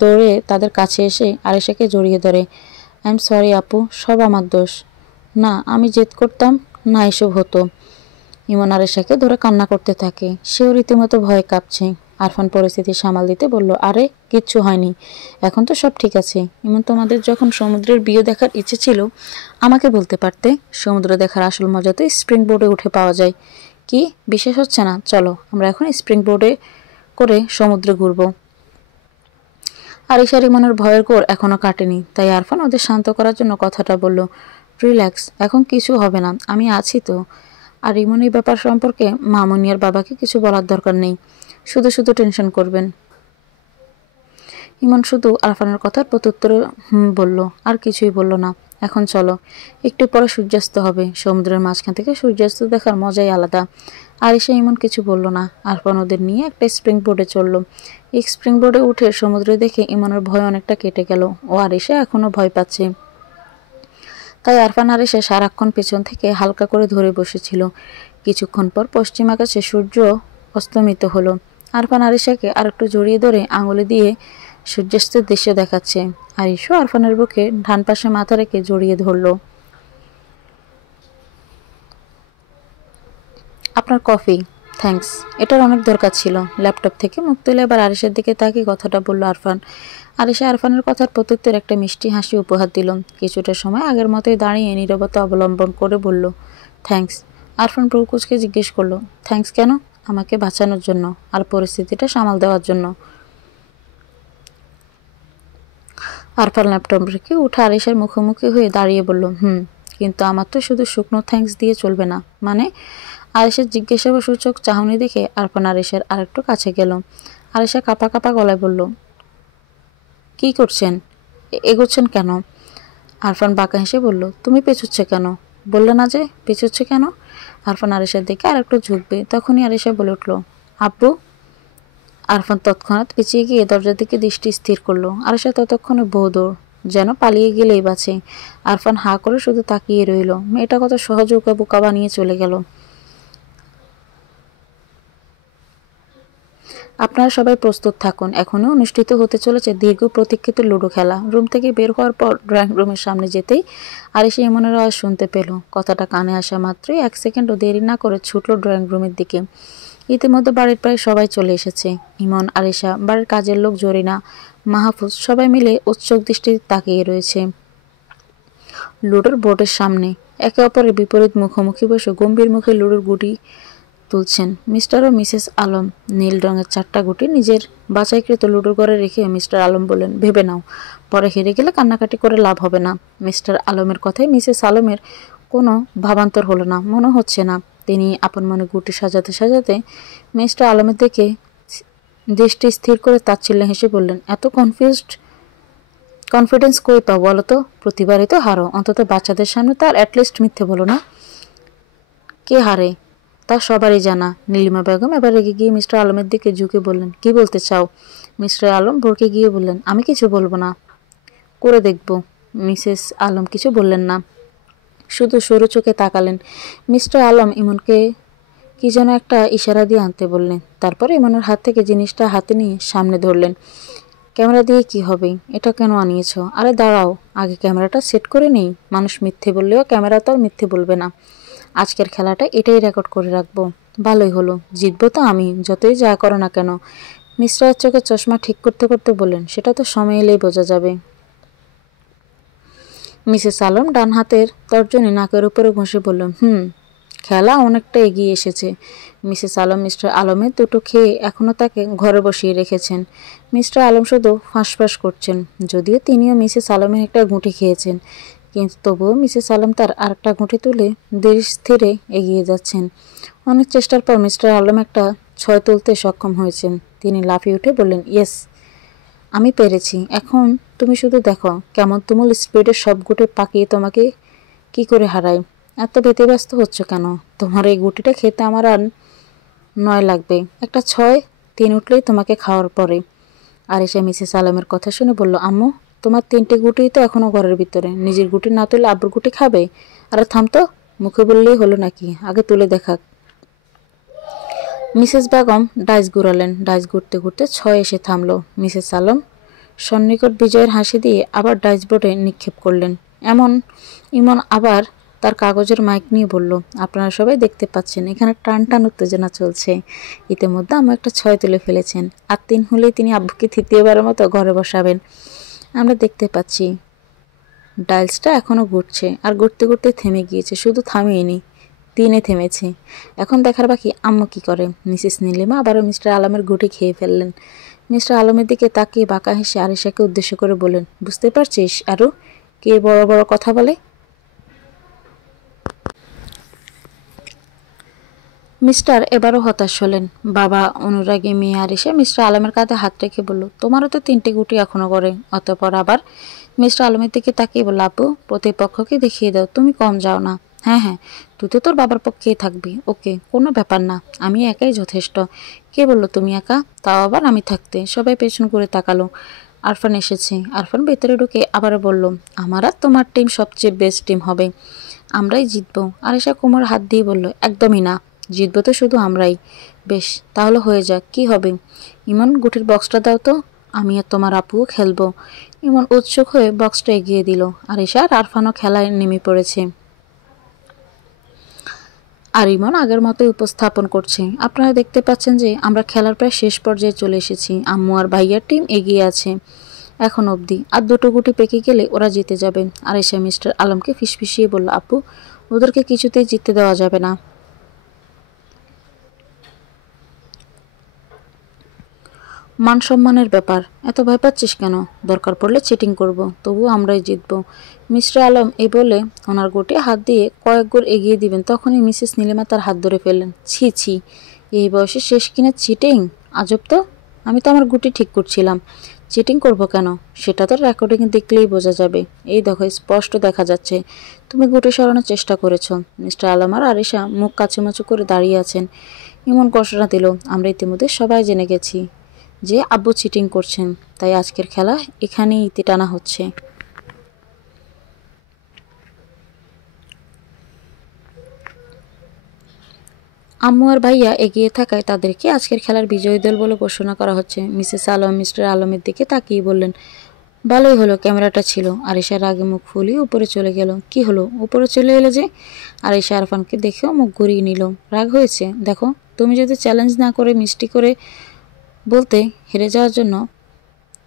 দৌড়ে তাদের কাছে এসে আরিশাকে জড়িয়ে ধরে। আই এম সরি আপু, সব আমার দোষ। না, আমি জেদ করতাম না এসব হতো। ইমন আরিশাকে ধরে কান্না করতে থাকে, সেও রীতিমতো ভয়ে কাঁপছে। আরফান পরিস্থিতি সামাল দিতে বলল, আরে কিচ্ছু হয়নি, এখন তো সব ঠিক আছে। ইমন, তোমাদের যখন সমুদ্রের ভিউ দেখার ইচ্ছে ছিল আমাকে বলতে পারতে। সমুদ্র দেখার আসল মজা তো স্প্রিং বোর্ডে উঠে পাওয়া যায়। কি বিশেষ হচ্ছে না? চলো আমরা এখন স্প্রিং বোর্ডে করে সমুদ্রে ঘুরবো। আরিশার ইমনের ভয়ের ঘোর এখনো কাটেনি, তাই আরফান ওদের শান্ত করার জন্য কথাটা বলল, রিল্যাক্স, এখন কিছু হবে না, আমি আছি তো। আর ইমনের ব্যাপার সম্পর্কে মামুনিয়ার বাবাকে কিছু বলার দরকার নেই, শুধু শুধু টেনশন করবেন। ইমন শুধু আরফানের কথার প্রত্যুত্তরে বলল, আর কিছুই বলল না। এখন চলো, একটু পরে সূর্যাস্ত হবে। সমুদ্রের মাঝখান থেকে সূর্যাস্ত দেখার মজাই আলাদা। আরিশা ইমন কিছু বলল না। আরফান ওদের নিয়ে একটা স্প্রিং বোর্ডে চলল। এই স্প্রিং বোর্ডে উঠে সমুদ্রে দেখে ইমনের ভয় অনেকটা কেটে গেল। ও আরিশা এখনো ভয় পাচ্ছে, তাই আরফান আরিশা সারাক্ষণ পেছন থেকে হালকা করে ধরে বসেছিল। কিছুক্ষণ পর পশ্চিম আকাশে সূর্য অস্তমিত হলো। আরফান আরিশাকে আরেকটু জড়িয়ে ধরে আঙুলে দিয়ে সূর্যাস্তের দৃশ্য দেখাচ্ছে। আরিশু আরফানের বুকে ডান পাশে মাথা রেখে জড়িয়ে ধরল। আপনার কফি। থ্যাঙ্কস, এটার অনেক দরকার ছিল। ল্যাপটপ থেকে মুখ তুলে এবার আরিশের দিকে তাকিয়ে কথাটা বলল আরফান। আরিশা আরফানের কথার প্রত্যুত্তরে একটা মিষ্টি হাসি উপহার দিল। কিছুটা সময় আগের মতোই দাঁড়িয়ে নীরবতা অবলম্বন করে বলল, থ্যাঙ্কস। আরফান ভ্রু কুঁচকে জিজ্ঞেস করলো, থ্যাঙ্কস কেন? আমাকে বাঁচানোর জন্য আর পরিস্থিতিটা সামাল দেওয়ার জন্য। আরফান ল্যাপটপ রেখে উঠে আরিশার মুখোমুখি হয়ে দাঁড়িয়ে বলল, কিন্তু আমার তো শুধু শুকনো থ্যাঙ্কস দিয়ে চলবে না। মানে? আরিশার জিজ্ঞাসাবাসূচক চাহনি দেখে আরফান আরিশার আরেকটু কাছে গেল। আরিশা কাঁপা কাঁপা গলায় বলল, কি করছেন? এগোচ্ছেন কেন? আরফান বাঁকা হেসে বলল, তুমি পেছুচ্ছে কেন? বললে না যে পেছুচ্ছে কেন? আরফান আরিশার দিকে আরেকটু ঝুঁকবে, তখনই আরিশা বলে উঠল, আব্বু। আরফান তৎক্ষণাৎ পিছিয়ে গিয়ে দরজার দিকে দৃষ্টি স্থির করলো। আরিশা ততক্ষণে বহুদূর, যেন পালিয়ে গেলেই বাঁচে। আরফান হাঁ করে শুধু তাকিয়ে রইল। মেয়েটা কত সহজে ওকে বোকা বানিয়ে চলে গেল। আপনারা সবাই প্রস্তুত থাকুন, এখনও অনুষ্ঠিত হতে চলেছে দীর্ঘ প্রতীক্ষিত লুডো খেলা। রুম থেকে বের হওয়ার পর ড্রয়িং রুমের সামনে যেতেই আরিশা ইমনের আওয়াজ শুনতে পেল। কথাটা কানে আসা মাত্রই 1 সেকেন্ডও দেরি না করে ছুটল ড্রয়িং রুমের দিকে। ইতিমধ্যে বাড়ির প্রায় সবাই চলে এসেছে। ইমন, আরিশা, বাড়ির কাজের লোক জরিনা, মাহফুজ সবাই মিলে উৎসুক দৃষ্টিতে তাকিয়ে রয়েছে লুডোর বোর্ডের সামনে। একে অপরের বিপরীত মুখোমুখি বসে গম্ভীর মুখে লুডোর গুটি তুলছেন মিস্টার ও মিসেস আলম। নীল রঙের 4টা গুটি নিজের বাছাইকৃত লুডোর ঘরে রেখে মিস্টার আলম বললেন, ভেবে নাও, পরে হেরে গেলে কান্নাকাটি করে লাভ হবে না। মিস্টার আলমের কথায় মিসেস আলমের কোনো ভাবান্তর হলো না, মনে হচ্ছে না। তিনি আপন মনে গুটি সাজাতে সাজাতে মিস্টার আলমের দিকে দৃষ্টি স্থির করে তাচ্ছিল্যে হেসে বললেন, এত কনফিডেন্স কই পাও বলো তো? প্রতিবারই তো হারো, অন্তত বাচ্চাদের সামনে তার অ্যাটলিস্ট মিথ্যে বলো না। কে হারে তা সবারই জানা। নীলিমা বেগম এবার রেগে গিয়ে মিস্টার আলমের দিকে ঝুঁকে বললেন, কি বলতে চাও? মিস্টার আলম ভরকে গিয়ে বললেন, আমি কিছু বলবো না, করে দেখব। মিসেস আলম কিছু বললেন না, শুধু সরু চোখে তাকালেন। মিস্টার আলম ইমনকে কি যেন একটা ইশারা দিয়ে আনতে বললেন। তারপর ইমনের হাত থেকে জিনিসটা হাতে নিয়ে সামনে ধরলেন। ক্যামেরা দিয়ে কি হবে? এটা কেন আনিয়েছ? আরে দাঁড়াও, আগে ক্যামেরাটা সেট করে নেই। মানুষ মিথ্যে বললেও ক্যামেরা তো আর মিথ্যে বলবে না। আজকের খেলাটা এটাই রেকর্ড করে রাখবো। ভালোই হলো, জিতবো তো আমি, যতই যা করো না কেন। মিস্টার চোখের চশমা ঠিক করতে করতে বললেন, সেটা তো সময় এলেই বোঝা যাবে। মিসেস আলম ডান হাতের তর্জনী নাকের উপরে ঘষে বললেন, খেলা অনেকটা এগিয়ে এসেছে। মিসেস আলম মিস্টার আলমের দুটো খেয়ে এখনও তাকে ঘরে বসিয়ে রেখেছেন। মিস্টার আলম শুধু ফাঁসফাঁস করছেন, যদিও তিনিও মিসেস আলমের একটা গুঁটি খেয়েছেন, কিন্তু তবুও মিসেস আলম তার আরেকটা গুঁটি তুলে ধীর স্থিরে এগিয়ে যাচ্ছেন। অনেক চেষ্টার পর মিস্টার আলম একটা 6 তুলতে সক্ষম হয়েছেন। তিনি লাফিয়ে উঠে বললেন, ইয়েস, আমি পেরেছি। এখন তুমি শুধু দেখো কেমন তুমুল স্পিডের সব গুটি পাকিয়ে তোমাকে কি করে হারায়। এত ব্যতিব্যস্ত হচ্ছ কেন? তোমার এই গুটিটা খেতে আমার আর 9 লাগবে। একটা 6, 3 উঠলেই তোমাকে খাওয়ার পরে। আরিশা মিসেস আলমের কথা শুনে বলল, আম্মু, তোমার 3টে গুটিই তো এখনো ঘরের ভিতরে, নিজের গুটি না তুলে আব্বুর গুটি খাবে? আরে থাম তো, মুখে বললেই হলো নাকি, আগে তুলে দেখাক। মিসেস বেগম ডাইস ঘুরালেন। ডাইস ঘুরতে ঘুরতে 6 এসে থামলো। মিসেস আলম সন্নিকট বিজয়ের হাসি দিয়ে আবার ডাইস বোর্ডে নিক্ষেপ করলেন। ইমন আবার তার কাগজের মাইক নিয়ে বলল, আপনারা সবাই দেখতে পাচ্ছেন এখানে টান টান উত্তেজনা চলছে। ইতিমধ্যে আম্মু একটা 6 তুলে ফেলেছেন, আর 3 হলেই তিনি আব্বুকে 3য়বারের মতো ঘরে বসাবেন। আমরা দেখতে পাচ্ছি ডাইলসটা এখনও ঘুরছে, আর ঘুরতে ঘুরতে থেমে গিয়েছে। শুধু থামিয়েনি, 3-এ থেমেছে। এখন দেখার বাকি আম্মু কি করে। মিসেস নীলিমা আবারও মিস্টার আলমের গুটি খেয়ে ফেললেন। মিস্টার আলমের দিকে তাকিয়ে বাঁকা হেসে আরিশাকে উদ্দেশ্য করে বললেন, বুঝতে পারছিস আরও কে বড় বড় কথা বলে? মিস্টার এবারও হতাশ হলেন। বাবা অনুরাগী মেয়ে আরিশা মিস্টার আলমের কাঁধে হাত রেখে বলল, তোমারও তো 3টে গুটি এখনো করে। অতঃপর আবার মিস্টার আলমের দিকে তাকিয়ে বলল, আপু, প্রতিপক্ষকে দেখিয়ে দাও তুমি কম যাও না। হ্যাঁ হ্যাঁ, তুই তো তোর বাবার পক্ষেই থাকবি। ওকে, কোনো ব্যাপার না, আমি একাই যথেষ্ট। কে বললো তুমি একা? তাও আবার আমি থাকতে? সবাই পেছন করে তাকালো। আরফান এসেছে। আরফান ভেতরে ঢুকে আবার বলল, আমার আর তোমার টিম সবচেয়ে বেস্ট টিম হবে, আমরাই জিতবো। আরিশা কোমর হাত দিয়ে বলল, একদমই না, জিতবো তো শুধু আমরাই। বেশ, তাহলে হয়ে যাক। কি হবে? ইমন, গুটির বক্সটা দাও তো। আমি আর তোমার আপুও খেলবো। ইমন উৎসুক হয়ে বক্সটা এগিয়ে দিল। আরিশা আর আরফানও খেলায় নেমে পড়েছে। আর ইমন আগের মতোই উপস্থাপন করছে। আপনারা দেখতে পাচ্ছেন যে আমরা খেলার প্রায় শেষ পর্যায়ে চলে এসেছি। আম্মু আর ভাইয়ার টিম এগিয়ে আছে এখন অবধি। আর দুটো গুটি পেকে গেলে ওরা জিতে যাবে। আরিশা মিস্টার আলমকে ফিসফিসিয়ে বলল, আপু ওদেরকে কিছুতেই জিততে দেওয়া যাবে না। মান সম্মানের ব্যাপার, এত ভয় পাচ্ছিস কেন? দরকার পড়লে চিটিং করব, তবুও আমরাই জিতব। মিস্টার আলম এই বলে ওনার গোটে হাত দিয়ে কয়েক গোর এগিয়ে দিবেন, তখনই মিসেস নীলিমা তার হাত ধরে ফেললেন। ছি ছি, এই বয়সে শেষ কিনা চিটিং, আজব তো। আমি তো আমার গুটি ঠিক করছিলাম, চিটিং করব কেন? সেটা তো রেকর্ডিং দেখলেই বোঝা যাবে। এই দেখো, স্পষ্ট দেখা যাচ্ছে তুমি গুটি সরানোর চেষ্টা করেছ। মিস্টার আলম আর আরিশা মুখ কাচুমাচু করে দাঁড়িয়ে আছেন। এমন ঘোষণা দিল, আমরা ইতিমধ্যে সবাই জেনে গেছি যে আব্বু চিটিং করছেন, তাই আজকের খেলা এখানেই ইতি টানা হচ্ছে। আম্মু আর ভাইয়া এগিয়ে থাকায় তাদেরকে আজকের খেলার বিজয়ী দল বলে ঘোষণা করা হচ্ছে। মিসেস আলম মিস্টার আলমের দিকে তাকিয়ে বললেন, ভালোই হলো ক্যামেরাটা ছিল। আরিশার আগে মুখ ফুলিয়ে উপরে চলে গেল। কি হলো, উপরে চলে এলে যে? আরিশা আরফানকে দেখেও মুখ ঘুরিয়ে নিল। রাগ হয়েছে? দেখো, তুমি যদি চ্যালেঞ্জ না করে মিষ্টি করে বলতে হেরে যাওয়ার জন্য,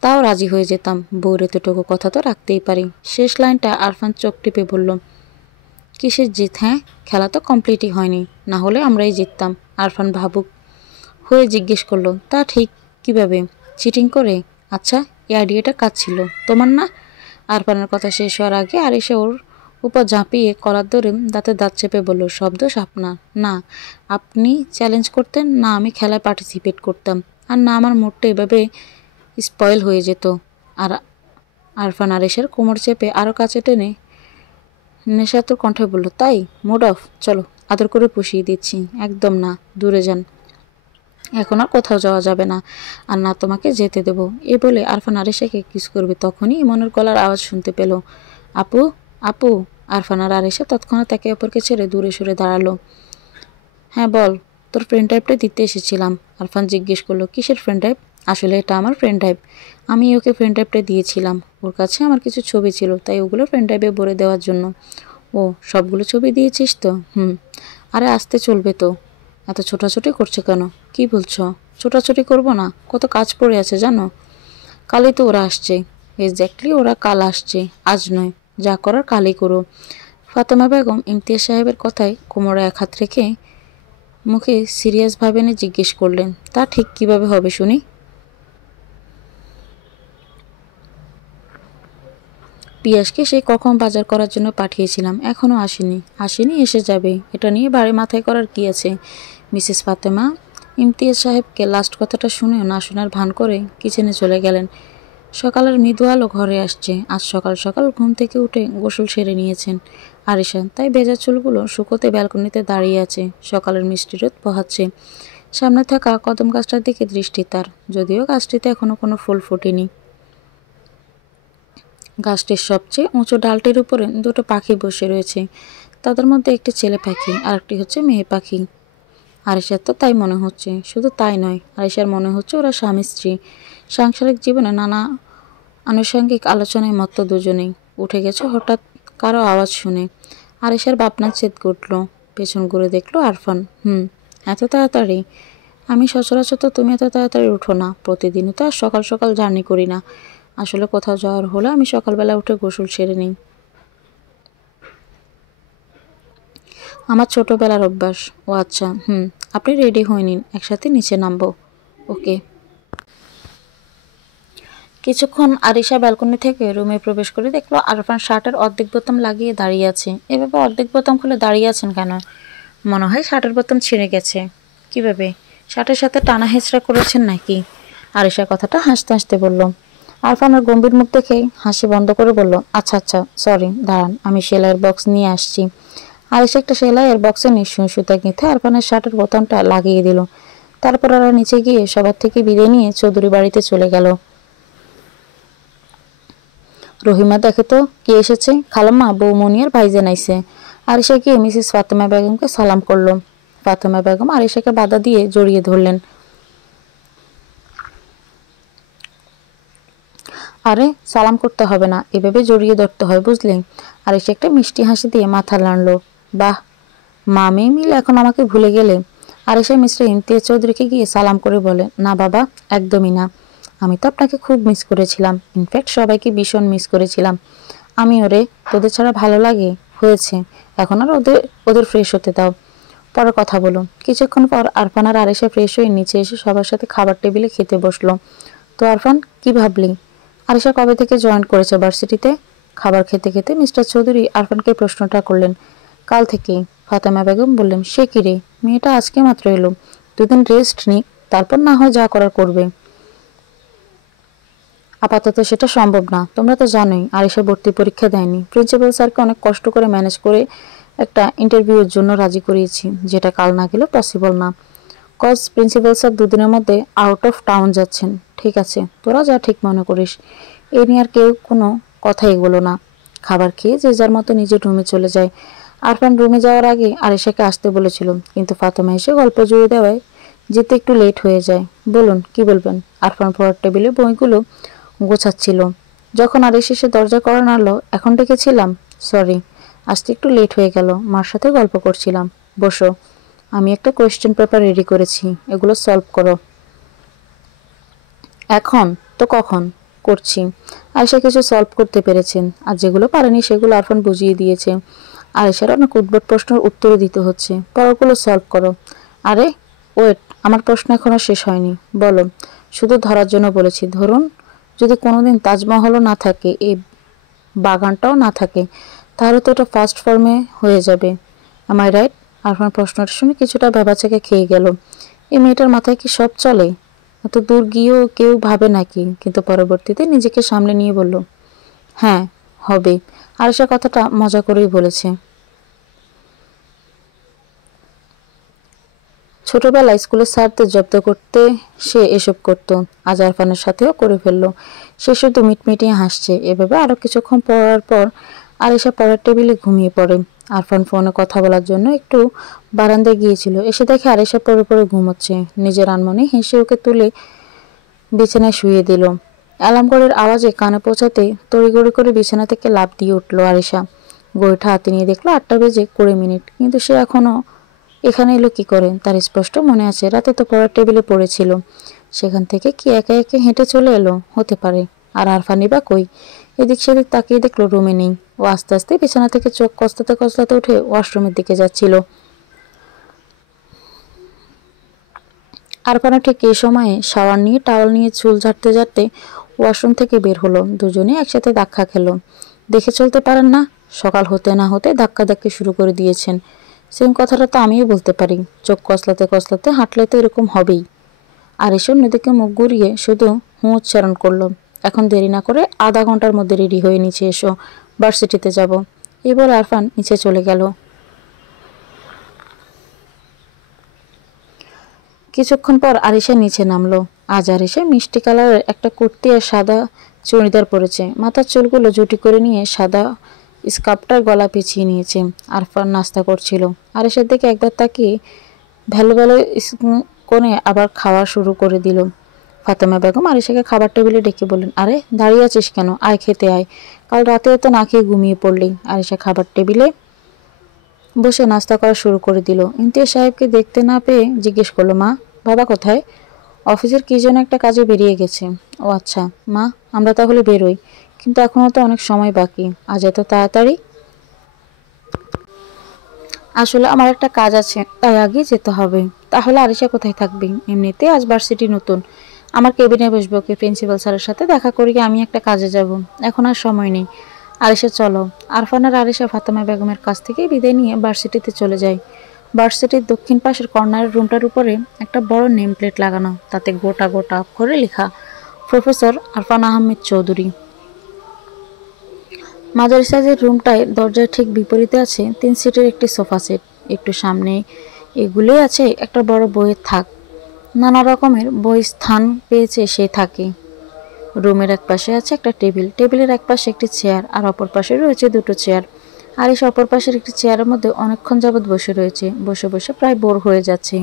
তাও রাজি হয়ে যেতাম। বউর এতটুকু কথা তো রাখতেই পারি। শেষ লাইনটা আরফান চোখ টিপে বলল, কিসের জিত? হ্যাঁ, খেলা তো কমপ্লিটই হয়নি, না হলে আমরাই জিততাম। আরফান ভাবুক হয়ে জিজ্ঞেস করলো, তা ঠিক কিভাবে? চিটিং করে? আচ্ছা, এই আইডিয়াটা কাজ ছিল তোমার না? আরফানের কথা শেষ হওয়ার আগে আরিশা ওর উপর ঝাঁপিয়ে কলার ধরে দাঁতে দাঁত চেপে বলল, শব্দ আপনার না। আপনি চ্যালেঞ্জ করতেন না, আমি খেলায় পার্টিসিপেট করতাম, আর না আমার মুডটা এভাবে স্পয়েল হয়ে যেত। আর আরফান আরিশার কোমর চেপে আরও কাছে টেনে নেশাতুর কণ্ঠে বলল, তাই মুড অফ? চলো আদর করে পুষিয়ে দিচ্ছি। একদম না, দূরে যান, এখন আর কোথাও যাওয়া যাবে না, আর না তোমাকে যেতে দেব। এ বলে আরফান আরিশাকে কিস করবে, তখনই ইমনের গলার আওয়াজ শুনতে পেল, আপু আপু। আরফান আর আরিশা তৎক্ষণাৎ একে অপরকে ছেড়ে দূরে সরে দাঁড়ালো। হ্যাঁ বল, তোর ফ্রেন্ড টাইপটা দিতে এসেছিলাম। আরফান জিজ্ঞেস করলো, কিসের ফ্রেন্ড টাইপ? আসলে এটা আমার ফ্রেন্ড টাইপ, আমি ওকে ফ্রেন্ড টাইপটা দিয়েছিলাম। ওর কাছে আমার কিছু ছবি ছিল, তাই ওগুলো ফ্রেন্ড টাইপে ভরে দেওয়ার জন্য। ও, সবগুলো ছবি দিয়েছিস তো? আরে আসতে চলবে তো, এত ছোটাছুটি করছো কেন? কি বলছো? ছোটাছুটি করবো না, কত কাজ পড়ে আছে জানো। কালই তো ওরা আসছে। এক্স্যাক্টলি, ওরা কাল আসছে, আজ নয়। যা করার কালই করো। ফাতেমা বেগম ইমতিয়াজ সাহেবের কথায় কোমরে এক হাত রেখে মুখে সিরিয়াস ভাবে নিয়ে জিজ্ঞেস করলেন, তা ঠিক কিভাবে হবে শুনি? পিয়াসকে সেই কখন বাজার করার জন্য পাঠিয়েছিলাম, এখনও আসেনি, এসে যাবে। এটা নিয়ে বাড়ি মাথায় করার কি আছে? মিসেস ফাতেমা ইমতিয়াজ সাহেবকে লাস্ট কথাটা শুনেও না শোনার ভান করে কিচেনে চলে গেলেন। সকালের মৃদু আলো ঘরে আসছে। আজ সকাল সকাল ঘুম থেকে উঠে গোসল সেরে নিয়েছেন আরিশা, তাই ভেজা চুলগুলো শুকোতে ব্যালকনিতে দাঁড়িয়ে আছে। সকালের মিষ্টি রোদ পোহাচ্ছে। সামনে থাকা কদম গাছটার দিকে দৃষ্টি তার, যদিও গাছটিতে এখনো কোনো ফুল ফোটেনি। গাছটির সবচেয়ে উঁচু ডালটির উপরে দুটো পাখি বসে রয়েছে। তাদের মধ্যে একটি ছেলে পাখি আর একটি হচ্ছে মেয়ে পাখি। আরিশার তো তাই মনে হচ্ছে। শুধু তাই নয়, আরিশার মনে হচ্ছে ওরা স্বামী স্ত্রী। সাংসারিক জীবনে নানা আনুষঙ্গিক আলোচনায় মত্ত দুজনেই। উঠে গেছে হঠাৎ কারো আওয়াজ শুনে। আরিশার ভাবনা চেত উঠল। পেছন ঘুরে দেখলো আরফান। এত তাড়াতাড়ি? আমি সচরাচর তো তুমি এত তাড়াতাড়ি উঠো না। প্রতিদিনই তো আর সকাল সকাল জার্নি করি না। আসলে কোথাও যাওয়ার হলে আমি সকালবেলা উঠে গোসল সেরে নিই, আমার ছোটবেলার অভ্যাস। ও আচ্ছা, আপনি রেডি হয়ে নিন, একসাথে নিচে নামবো। ওকে। কিছুক্ষণ আরিশা ব্যালকনি থেকে রুমে প্রবেশ করে দেখলো আরফান শার্টের অর্ধেক বোতাম লাগিয়ে দাঁড়িয়ে আছে। এভাবে অর্ধেক বোতাম খুলে দাঁড়িয়ে আছেন কেন? মনে হয় শার্টের বোতাম ছিঁড়ে গেছে। কিভাবে? শার্টের সাথে টানা হেঁচড়া করেছেন নাকি? আরিশা কথাটা হাসতে হাসতে বলল। আরফানের গম্ভীর মুখ দেখে হাসি বন্ধ করে বলল, আচ্ছা আচ্ছা, সরি, দাঁড়ান, আমি সেলাইয়ের বক্স নিয়ে আসছি। আরিশা একটা সেলাইয়ের বক্সে নিশ্চয়ই সুতা গেঁথে আরফানের শার্টের বোতামটা লাগিয়ে দিল। তারপর ওরা নিচে গিয়ে সবার থেকে বিদায় নিয়ে চৌধুরী বাড়িতে চলে গেল। রহিমা, দেখে তো কে এসেছে। খালাম্মা, বৌমনি আর ভাইজান আইছে। আরিশা গিয়ে মিসেস ফাতেমা বেগমকে সালাম করল। ফাতেমা বেগম আরিশাকে বাধা দিয়ে জড়িয়ে ধরলেন। আরে সালাম করতে হবে না, এভাবে জড়িয়ে ধরতে হয় বুঝলে। আরিশা একটা মিষ্টি হাসি দিয়ে মাথা নাড়লো। বাহ, মা মেয়ে মিলে এখন আমাকে ভুলে গেলে। আরিশা মিস্টার ইমতিয়াজ চৌধুরীকে গিয়ে সালাম করে বলে, না বাবা, একদমই না। আমি তো আপনাকে খুব মিস করেছিলাম, ইনফ্যাক্ট সবাইকে ভীষণ মিস করেছিলাম। আমি ওরে, তোদের ছাড়া ভালো লাগে হয়েছে, এখন আর ওদের ওদের ফ্রেশ হতে দাও, পরে কথা বলো। কিছুক্ষণ পর আরফান আর আরিশা ফ্রেশ হয়ে নিচে এসে সবার সাথে খাবার টেবিলে খেতে বসলো। তো আরফান, কি ভাবলি? আরিশা কবে থেকে জয়েন করেছে ভার্সিটিতে? খাবার খেতে খেতে মিস্টার চৌধুরী আরফানকে প্রশ্নটা করলেন। কাল থেকেই। ফাতেমা বেগম বললেন, সে কি রে, মেয়েটা আজকে মাত্র এলো, দুদিন রেস্ট নিক, তারপর না হয় যা করার করবে। আপাতত সেটা সম্ভব না, তোমরা তো জানোই আরিশা ভর্তি পরীক্ষা দেয়নি। প্রিন্সিপাল স্যারকে অনেক কষ্ট করে ম্যানেজ করে একটা ইন্টারভিউয়ের জন্য রাজি করিয়েছি, যেটা কাল না গেলে পসিবল না। কজ প্রিন্সিপাল স্যার দুদিনের মধ্যে আউট অফ টাউন যাচ্ছেন। ঠিক আছে, তোরা যা ঠিক মনে করিস। এ নিয়ে আর কেউ কোনো কথা এগোলো না। খাবার খেয়ে যে যার মতো নিজের রুমে চলে যায়। আরফান রুমে যাওয়ার আগে আরিশাকে আসতে বলেছিল, কিন্তু ফাতেমা এসে গল্প জুড়ে দেওয়ায় যেতে একটু লেট হয়ে যায়। বলুন, কি বলবেন? আরফান পড়ার টেবিলে বইগুলো গোছাচ্ছিল। যখন আরিশা এসে দরজা কড়া নাড়ল, এখন ডেকেছিলাম? সরি, আসতে একটু লেট হয়ে গেল, মার সাথে গল্প করছিলাম। বসো, আমি একটা কোয়েশ্চেন পেপার রেডি করেছি, এগুলো সলভ করো। এখন? তো কখন? করছি। আয়েশা কিছু সলভ করতে পেরেছেন, আর যেগুলো পারেনি সেগুলো আরফান বুঝিয়ে দিয়েছে। আয়েশার অনেক উদ্ভট প্রশ্নের উত্তরও দিতে হচ্ছে। পরগুলো সলভ করো। আরে ওয়েট, আমার প্রশ্ন এখনো শেষ হয়নি। বলো। শুধু ধরার জন্য বলেছি। ধরুন, যদি কোনোদিন তাজমহলও না থাকে, এই বাগানটাও না থাকে, তাহলে তো এটা ফার্স্ট ফর্মে হয়ে যাবে। M I right? আরফান প্রশ্নটা শুনে কিছুটা ভ্যাবাচ্যাকে খেয়ে গেল। এই মেয়েটার মাথায় কি সব চলে? এত দূর গিয়েও কেউ ভাবে নাকি? কিন্তু পরবর্তীতে নিজেকে সামলে নিয়ে বলল, হ্যাঁ হবে। আরিশা কথাটা মজা করেই বলেছে। ছোটবেলায় স্কুলের স্যারদের জব্দ করতে সে এসব করত, আজ আরফানের সাথেও করে ফেললো। সে শুধু মিটমিটিয়ে হাসছে। এভাবে আরো কিছুক্ষণ পড়ার পর আরিশা পড়ার টেবিলে ঘুমিয়ে পড়ে। আরফান ফোনে কথা বলার জন্য একটু বারান্দায় গিয়েছিল, এসে দেখে আরিশা পড়ে পড়ে ঘুমোচ্ছে। নিজের আনমনে হেসে ওকে তুলে বিছানায় শুইয়ে দিল। অ্যালার্ম ঘড়ির আওয়াজে কানে পৌঁছাতে তড়িঘড়ি করে বিছানা থেকে লাফ দিয়ে উঠল আরিশা। ঘড়িটা হাতে নিয়ে দেখলো 8:20 কিন্তু সে এখনো এখানে এলো কি করে? তার স্পষ্ট মনে আছে, রাতে তো পড়ার টেবিলে পড়েছিল। সেখান থেকে কি একা একা হেঁটে চলে এলো? হতে পারে। আর আরফানি বা কই? এদিক সেদিক তাকিয়ে দেখলো রুমে নেই। ও আস্তে আস্তে বিছানা থেকে চোখ কসলাতে কসলাতে উঠে ওয়াশরুমের দিকে যাচ্ছিল। আরফানও ঠিক এই সময়ে শাওয়ার নিয়ে টাওয়াল নিয়ে চুল ঝাড়তে ঝাড়তে ওয়াশরুম থেকে বের হলো। দুজনে একসাথে ধাক্কা খেলো। দেখে চলতে পারেন না? সকাল হতে না হতে ধাক্কা ধাক্কি শুরু করে দিয়েছেন। সেম কথাটা তো আমিও বলতে পারি। চোখ কসলাতে কসলাতে হাঁটলে তো এরকম হবেই। আর এসব নদীকে মুখ ঘুরিয়ে শুধু হুঁ উচ্চারণ করলো। এখন দেরি না করে আধা ঘন্টার মধ্যে রেডি হয়ে নিচে এসো, ভার্সিটিতে যাব। এবার আরফান নিচে চলে গেল। কিছুক্ষণ পর আরিশা নিচে নামলো। আজ আরিশা মিষ্টি কালারের একটা কুর্তি আর সাদা চুড়িদার পরেছে। মাথার চুলগুলো জুটি করে নিয়ে সাদা স্কার্ফটার গলা পেঁচিয়ে নিয়েছে। আরফান নাস্তা করছিল। আরিশার দিকে একবার তাকিয়ে ভ্যালো ভ্যালো কোণে আবার খাওয়া শুরু করে দিল। ফাতেমা বেগম আরিশাকে খাবার টেবিলে ডেকে বললেন, আরে দাঁড়িয়ে আছিস কেন? আয় খেতে আয়। কাল রাতে তো না খেয়ে ঘুমিয়ে পড়লি। আরিশা খাবার টেবিলে বসে নাস্তা করা শুরু করে দিল। ইমতিয়াজ সাহেবকে দেখতে না পেয়ে জিজ্ঞেস করলো, মা, বাবা কোথায়? অফিসের কি যেন একটা কাজে বেরিয়ে গেছে। ও আচ্ছা মা, আমরা তাহলে বেরোই। কিন্তু এখনো তো অনেক সময় বাকি। আজ এত তাড়াতাড়ি? আসলে আমার একটা কাজ আছে, তাই আগে যেতে হবে। তাহলে আরিশা কোথায় থাকবে? এমনিতে আজ ভার্সিটি নতুন, আমার কেবিনে বসবে, ওকে প্রিন্সিপাল স্যারের সাথে দেখা করিয়ে আমি একটা কাজে যাব। এখন আর সময় নেই। আরিশা চলো। আরফান আর আরিশা ফাতেমা বেগমের কাছ থেকে বিদায় নিয়ে ভার্সিটিতে চলে যায়। ভার্সিটির দক্ষিণ পাশের কর্নারের রুমটার উপরে একটা বড় নেম প্লেট লাগানো, তাতে গোটা গোটা অক্ষরে লেখা, প্রফেসর আরফান আহমেদ চৌধুরী। মাঝারি সাইজের রুমটায় দরজার ঠিক বিপরীতে আছে 3 সিটের একটি সোফা সেট। একটু সামনে এগুলোই আছে একটা বড় বইয়ের থাক। নানা রকমের বই স্থান পেয়েছে সেই থাকে। রুমের এক পাশে আছে একটা টেবিল, টেবিলের এক পাশে একটি চেয়ার, আর অপর পাশে রয়েছে দুটো চেয়ার। আর অপর পাশের একটি চেয়ারের মধ্যে অনেকক্ষণ যাবৎ বসে রয়েছে। বসে বসে প্রায় বোর হয়ে যাচ্ছে।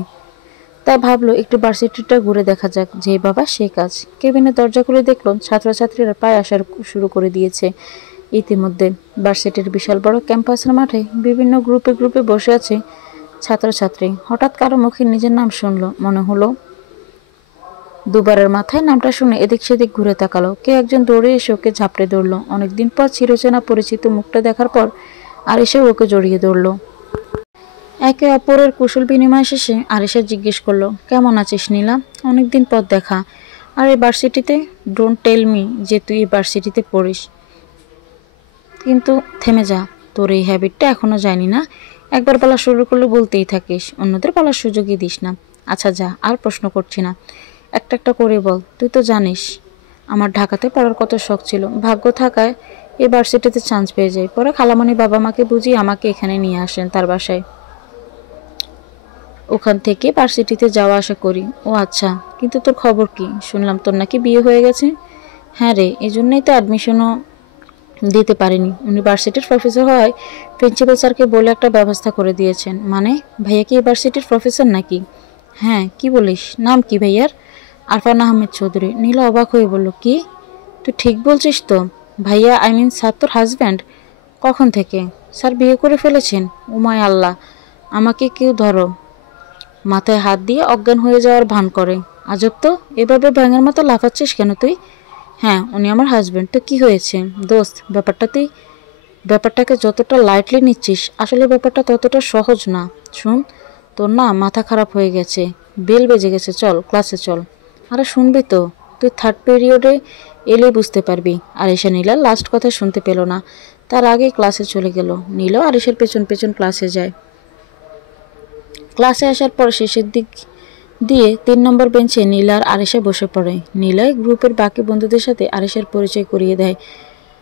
তাই ভাবলো একটু ভার্সিটিটা ঘুরে দেখা যাক, যে বাবা সে কাজ। কেবিনের দরজা খুলে দেখলো ছাত্রছাত্রীরা প্রায় আসা শুরু করে দিয়েছে। ইতিমধ্যে ভার্সিটির বিশাল বড় ক্যাম্পাসের মাঠে বিভিন্ন গ্রুপে গ্রুপে বসে আছে ছাত্রছাত্রী। হঠাৎ কারো মুখে নিজের নাম শুনলো, মনে হলো। দুবারের মাথায় নামটা শুনে এদিক সেদিক ঘুরে তাকালো। কে একজন দৌড়ে এসে ওকে ঝাপড়ে ধরলো। অনেকদিন পর চিরচেনা পরিচিত মুখটা দেখার পর আরিশা ওকে জড়িয়ে ধরলো। একে অপরের কুশল বিনিময় শেষে আরিশা জিজ্ঞেস করলো, কেমন আছিস নীলা? অনেকদিন পর দেখা। আর এই ভার্সিটিতে? ডোন্ট টেল মি যে তুই এই ভার্সিটিতে পড়িস। কিন্তু থেমে যা, তোর এই হ্যাবিটটা এখনো যায়নি না? একবার বলা শুরু করলে বলতেই থাকিস, অন্যদের বলার সুযোগই দিস না। আচ্ছা যা, আর প্রশ্ন করছি না, একটা একটা করে বল। তুই তো জানিস আমার ঢাকাতে পড়ার কত শখ ছিল। ভাগ্য থাকায় এই ভার্সিটিতে চান্স পেয়ে যাই। পরে খালামণি বাবা মাকে বুঝিয়ে আমাকে এখানে নিয়ে আসেন তার বাসায়। ওখান থেকে ভার্সিটিতে যাওয়া আসা করি। ও আচ্ছা, কিন্তু তোর খবর কি? শুনলাম তোর নাকি বিয়ে হয়ে গেছে। হ্যাঁ রে, এই জন্যই তো অ্যাডমিশনও দিতে পারিনি। ইউনিভার্সিটির প্রফেসর হয় প্রিন্সিপাল স্যারকে বলে একটা ব্যবস্থা করে দিয়েছেন। মানে ভাইয়া কি ইউনিভার্সিটির প্রফেসর নাকি? হ্যাঁ, কি বলিস? নাম কি ভাইয়ার? আরফান আহমেদ চৌধুরী। নীলা অবাক হয়ে বলল, কি? তুই ঠিক বলছিস তো? ভাইয়া আই মিন স্যার তোর হাজব্যান্ড? কখন থেকে? স্যার বিয়ে করে ফেলেছেন? উমায় আল্লাহ, আমাকে কেউ ধরো। মাথায় হাত দিয়ে অজ্ঞান হয়ে যাওয়ার ভান করে। আজব তো, এভাবে ব্যাঙের মতো লাফাচ্ছিস কেন তুই? হ্যাঁ, উনি আমার হাজব্যান্ড। তো কি হয়েছে দোস্ত? ব্যাপারটাকে যতটা লাইটলি নিচ্ছিস, আসলে ব্যাপারটা ততটা সহজ না। শুন, তোর না মাথা খারাপ হয়ে গেছে। বেল বেজে গেছে, চল ক্লাসে চল। আরে শুনবি তো, তুই থার্ড পিরিয়ডে এলেই বুঝতে পারবি। আরিশা নীলার লাস্ট কথা শুনতে পেল না, তার আগেই ক্লাসে চলে গেল। নীলও আরিশার পেছন পেছন ক্লাসে যায়। ক্লাসে আসার পর শেষের দিক দিয়ে ৩ নম্বর বেঞ্চে নীলা আর আরিশা বসে পড়ে। নীলা গ্রুপের বাকি বন্ধুদের সাথে আরিশার পরিচয় করিয়ে দেয়।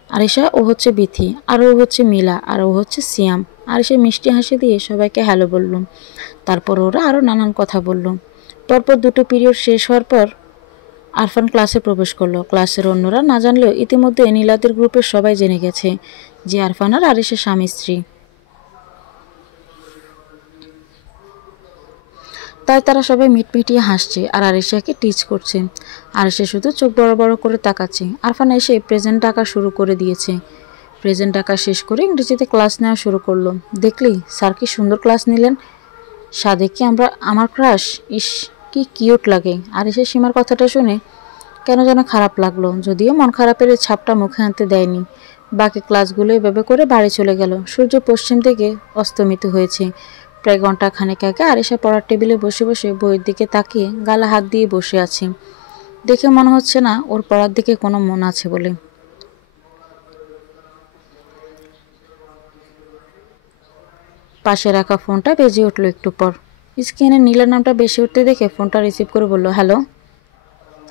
আরিশা, ও হচ্ছে বিথি, আর ও হচ্ছে মিলা, আর ও হচ্ছে সিয়াম। আরিশা মিষ্টি হাসি দিয়ে সবাইকে হ্যালো বলল। তারপর ওরা আরও নানান কথা বলল। পরপর 2টো পিরিয়ড শেষ হওয়ার পর আরফান ক্লাসে প্রবেশ করলো। ক্লাসের অন্যরা না জানলেও ইতিমধ্যে নীলাদের গ্রুপের সবাই জেনে গেছে যে আরফান আর আরিশা স্বামী স্ত্রী। তাই তারা সবাই মিটমিটিয়ে হাসছে আর আরিশাকে টিচ করছে। আরিশা শুধু চোখ বড় বড় করে তাকাচ্ছে। আরফান এসে প্রেজেন্ট ডাকা শুরু করে দিয়েছে। প্রেজেন্ট ডাকা শেষ করে ইংরেজিতে ক্লাস নেওয়া শুরু করলো। দেখলি স্যার কি সুন্দর ক্লাস নিলেন। সাদে কি আমার ক্রাশ। ইস, কি কিউট লাগে। আরিশা সীমার কথাটা শুনে কেন যেন খারাপ লাগলো, যদিও মন খারাপের এই ছাপটা মুখে আনতে দেয়নি। বাকি ক্লাসগুলো এভাবে করে বাড়ি চলে গেল। সূর্য পশ্চিম দিকে অস্তমিত হয়েছে। প্রায় ঘন্টা খানেক আগে আরিশা পড়ার টেবিলে বসে বসে বইয়ের দিকে তাকিয়ে গালে হাত দিয়ে বসে আছে। দেখে মনে হচ্ছে না ওর পড়ার দিকে কোনো মন আছে বলে। পাশে রাখা ফোনটা বেজে উঠল একটু পর। স্ক্রিনে নীলার নামটা বেশি উঠতে দেখে ফোনটা রিসিভ করে বলল, হ্যালো।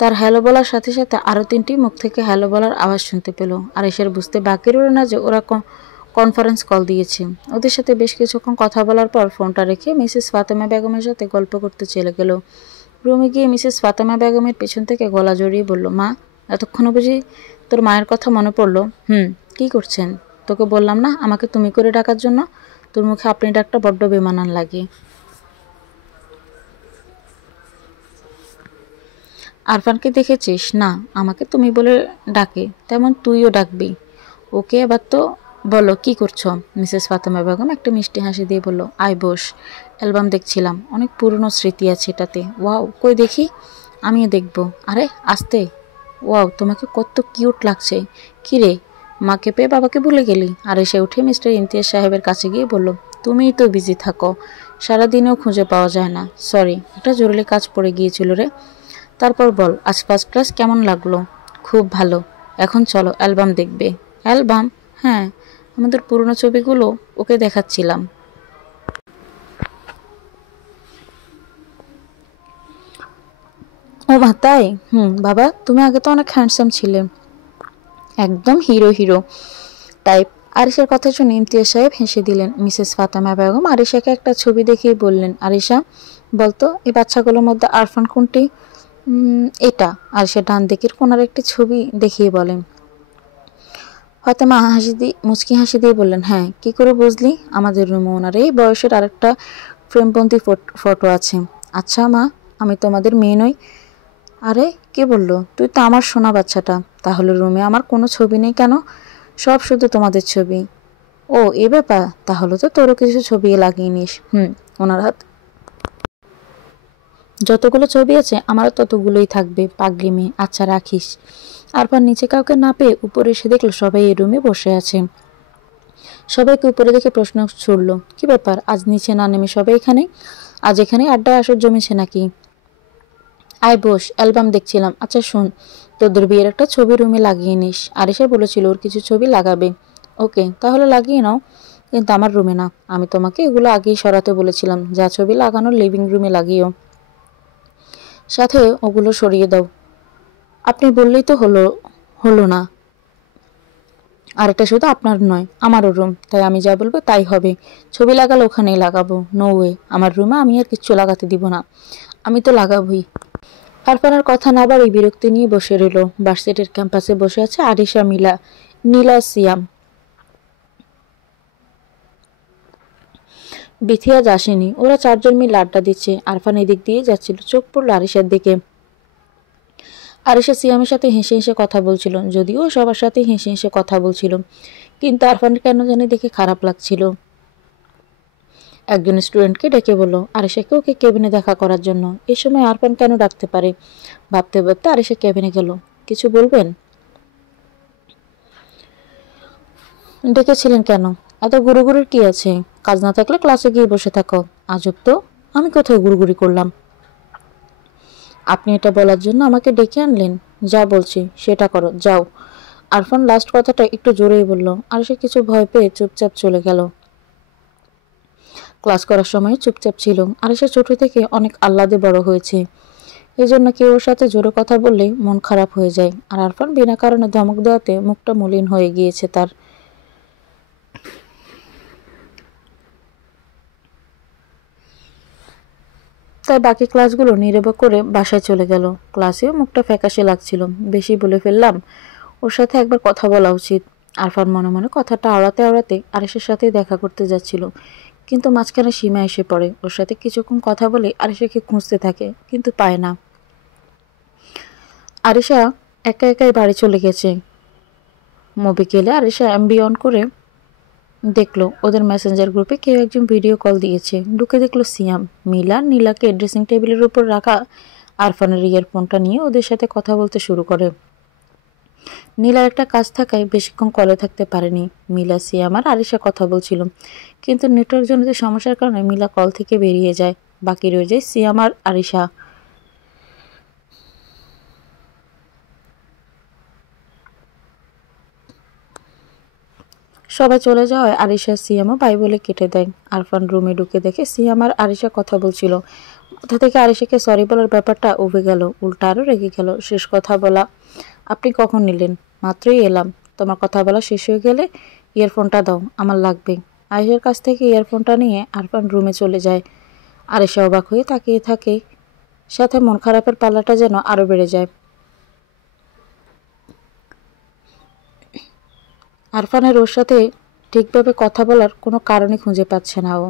তার হ্যালো বলার সাথে সাথে আরও 3টি মুখ থেকে হ্যালো বলার আওয়াজ শুনতে পেল। আরিশার বুঝতে বাকি রইল না যে ওরা কনফারেন্স কল দিয়েছে। ওদের সাথে বেশ কিছুক্ষণ কথা বলার পর ফোনটা রেখে মিসেস ফাতেমা বেগমের সাথে গল্প করতে চলে গেল। রুমে গিয়ে মিসেস ফাতেমা বেগমের পেছন থেকে গলা জড়িয়ে বলল, মা, এতক্ষণে বুঝি তোর মায়ের কথা মনে পড়লো? কি করছেন? তোকে বললাম না আমাকে তুমি করে ডাকার জন্য? তোর মুখে আপনি ডাকটা বড্ড বেমানান লাগে। আরফানকে দেখেছিস না, আমাকে তুমি বলে ডাকে, তেমন তুইও ডাকবি ওকে। এবার তো বলো কি করছো? মিসেস ফাতেমা বেগম একটা মিষ্টি হাসি দিয়ে বলল, আয় বস। অ্যালবাম দেখছিলাম, অনেক পুরনো স্মৃতি আছে এটাতে। ওয়াও, কই দেখি। আমিও দেখব। আরে আস্তে। ওয়াও, তোমাকে কত কিউট লাগছে। কি রে, মাকে পেয়ে বাবাকে ভুলে গেলি? আর এসে উঠে মিস্টার ইমতিয়াজ সাহেবের কাছে গিয়ে বলল, তুমিই তো বিজি থাকো, সারাদিনেও খুঁজে পাওয়া যায় না। সরি, একটা জরুরি কাজ পড়ে গিয়েছিল রে। তারপর বল, আজ ফার্স্ট ক্লাস কেমন লাগলো? খুব ভালো। এখন চলো অ্যালবাম দেখবে। অ্যালবাম? হ্যাঁ, আমাদের পুরনো ছবিগুলো ওকে দেখাচ্ছিলাম। ও মা, তাই? বাবা, তুমি আগে তো অনেক হ্যান্ডসাম ছিলে, একদম হিরো হিরো টাইপ। আরিশার কথা শুনে ইমতিয়াজ সাহেব হেসে দিলেন। মিসেস ফাতেমা বেগম আরিশাকে একটা ছবি দেখিয়ে বললেন, আরিশা বলতো এই বাচ্চাগুলোর মধ্যে আরফান কোনটি? এটা। আরিশা ডান দিকের কোনার একটি ছবি দেখিয়ে বলেন। ফাতেমা মুচকি হাসি দিয়ে বললেন, হ্যাঁ, কি করে বুঝলি? আমাদের রুমে ওনার এই বয়সের আরেকটা ফ্রেমবন্দি ফটো আছে। আচ্ছা মা, আমি তোমাদের মেয়ে নই? আরে কে বললো? তুই তো আমার সোনা বাচ্চাটা। তাহলে রুমে আমার কোনো ছবি নেই কেন? সব শুধু তোমাদের ছবি। ও এ ব্যাপার, তাহলে তো তোরও কিছু ছবি লাগিয়ে নিস। ওনার হাত যতগুলো ছবি আছে আমারও ততগুলোই থাকবে, পাগলি মেয়ে। আচ্ছা রাখিস। আরফান নিচে কাউকে না পেয়ে উপরে এসে দেখলো সবাই এই রুমে বসে আছে। সবাইকে উপরে দেখে প্রশ্ন ছুড়ল, কি ব্যাপার আজ নিচে না নেমে সবাই এখানে? আজ এখানে আড্ডায় আসর জমেছে নাকি? আয় বস, অ্যালবাম দেখছিলাম। আচ্ছা শোন, তোদের বিয়ের একটা ছবি রুমে লাগিয়ে নিস। আরিশা বলেছিল ওর কিছু ছবি লাগাবে। ওকে, তাহলে লাগিয়ে নাও, কিন্তু আমার রুমে না। আমি তোমাকে এগুলো আগেই সরাতে বলেছিলাম। যা ছবি লাগানোর লিভিং রুমে লাগিও, সাথে ওগুলো সরিয়ে দাও। আপনি বললেই তো হলো হলো না? আর এটা শুধু আপনার নয়, আমারও রুম, তাই আমি যা বলবো তাই হবে। ছবি লাগালে ওখানেই লাগাবো। নো ওয়ে, আমার রুমে আমি আর কিচ্ছু লাগাতে দিব না। আমি তো লাগাবই। আরফানের কথা না বাড়িয়ে বিরক্তি নিয়ে বসে রইল। ভার্সিটির ক্যাম্পাসে বসে আছে আরিশা, মিলা, নীলা, সিয়াম। বিথি আজ আসেনি। ওরা চারজন মিলে আড্ডা দিচ্ছে। আরফান এদিক দিয়ে যাচ্ছিল, চোখ পড়লো আরিশার দিকে। আরিশা সিয়ামের সাথে হেসে হেসে কথা বলছিল, যদিও সবার সাথে হেসে হেসে কথা বলছিল, কিন্তু আরফানের কেন জানি দেখে খারাপ লাগছিল। একজন স্টুডেন্টকে ডেকে বলল আরিশাকে ওকে কেবিনে দেখা করার জন্য। এই সময় আরফান কেন ডাকতে পারে? ভাবতে ভাবতে আরিশা কেবিনে গেল। কিছু বলবেন? ডেকেছিলেন কেন? এত গুরুগুরির কি আছে? কাজ না থাকলে ক্লাসে গিয়ে বসে থাকো। আজব তো, আমি কোথায় গুরুগুরি করলাম? আপনি এটা বলার জন্য আমাকে ডেকে আনলেন? যা বলছি সেটা করো, যাও। আরফান লাস্ট কথাটা একটু জোরেই বলল। আরিশা কিছু ভয় পেয়ে চুপচাপ চলে গেল। ক্লাস করার সময় চুপচাপ ছিল। আরিশা ছোট থেকে অনেক আহ্লাদে বড় হয়েছে, এই জন্য কেউ ওর সাথে জোরে কথা বললে মন খারাপ হয়ে যায়। আর আরফান বিনা কারণে ধমক দেওয়াতে মুখটা মলিন হয়ে গিয়েছে তার। তাই বাকি ক্লাসগুলো নীরবে করে বাসায় চলে গেল। ক্লাসেও মুখটা ফ্যাকাশে লাগছিল। বেশি বলে ফেললাম, ওর সাথে একবার কথা বলা উচিত। আরফান মনে মনে কথাটা আওড়াতে আওড়াতে আরিশার সাথে দেখা করতে যাচ্ছিল, কিন্তু মাঝখানে সীমা এসে পড়ে। ওর সাথে কিছুক্ষণ কথা বলে আরিশাকে খুঁজতে থাকে, কিন্তু পায় না। আরিশা একা একাই বাড়ি চলে গেছে। মোবিকেলে আরিশা এমবি অন করে দেখলো ওদের মেসেঞ্জার গ্রুপে কেউ একজন ভিডিও কল দিয়েছে। ঢুকে দেখলো সিয়াম, মিলা নীলাকে ড্রেসিং টেবিলের উপর রাখা আরফানের ইয়ারফোনটা নিয়ে ওদের সাথে কথা বলতে শুরু করে। নীলার একটা কাজ থাকায় বেশিক্ষণ কলে থাকতে পারেনি। মিলা, সিয়াম আর আরিশা কথা বলছিল, কিন্তু নেটওয়ার্ক জনিত সমস্যার কারণে মিলা কল থেকে বেরিয়ে যায়। বাকি রয়ে যায় সিয়াম আর আরিশা। সবাই চলে যাওয়ায় আরিশা সিয়ামও বাই বলে কেটে দেয়। আরফান রুমে ঢুকে দেখে সিয়াম আর আরিশা কথা বলছিল। কোথা থেকে আরিশাকে সরি বলার ব্যাপারটা উবে গেল, উল্টা আরও রেগে গেল। শেষ কথা বলা, আপনি কখন নিলেন? মাত্রই এলাম। তোমার কথা বলা শেষ হয়ে গেলে ইয়ারফোনটা দাও, আমার লাগবে। আরিশার কাছ থেকে ইয়ারফোনটা নিয়ে আরফান রুমে চলে যায়। আরিশা অবাক হয়ে তাকিয়ে থাকে, সাথে মন খারাপের পাল্লাটা যেন আরও বেড়ে যায়। আরফানের ওর সাথে ঠিকভাবে কথা বলার কোনো কারণই খুঁজে পাচ্ছে না ও।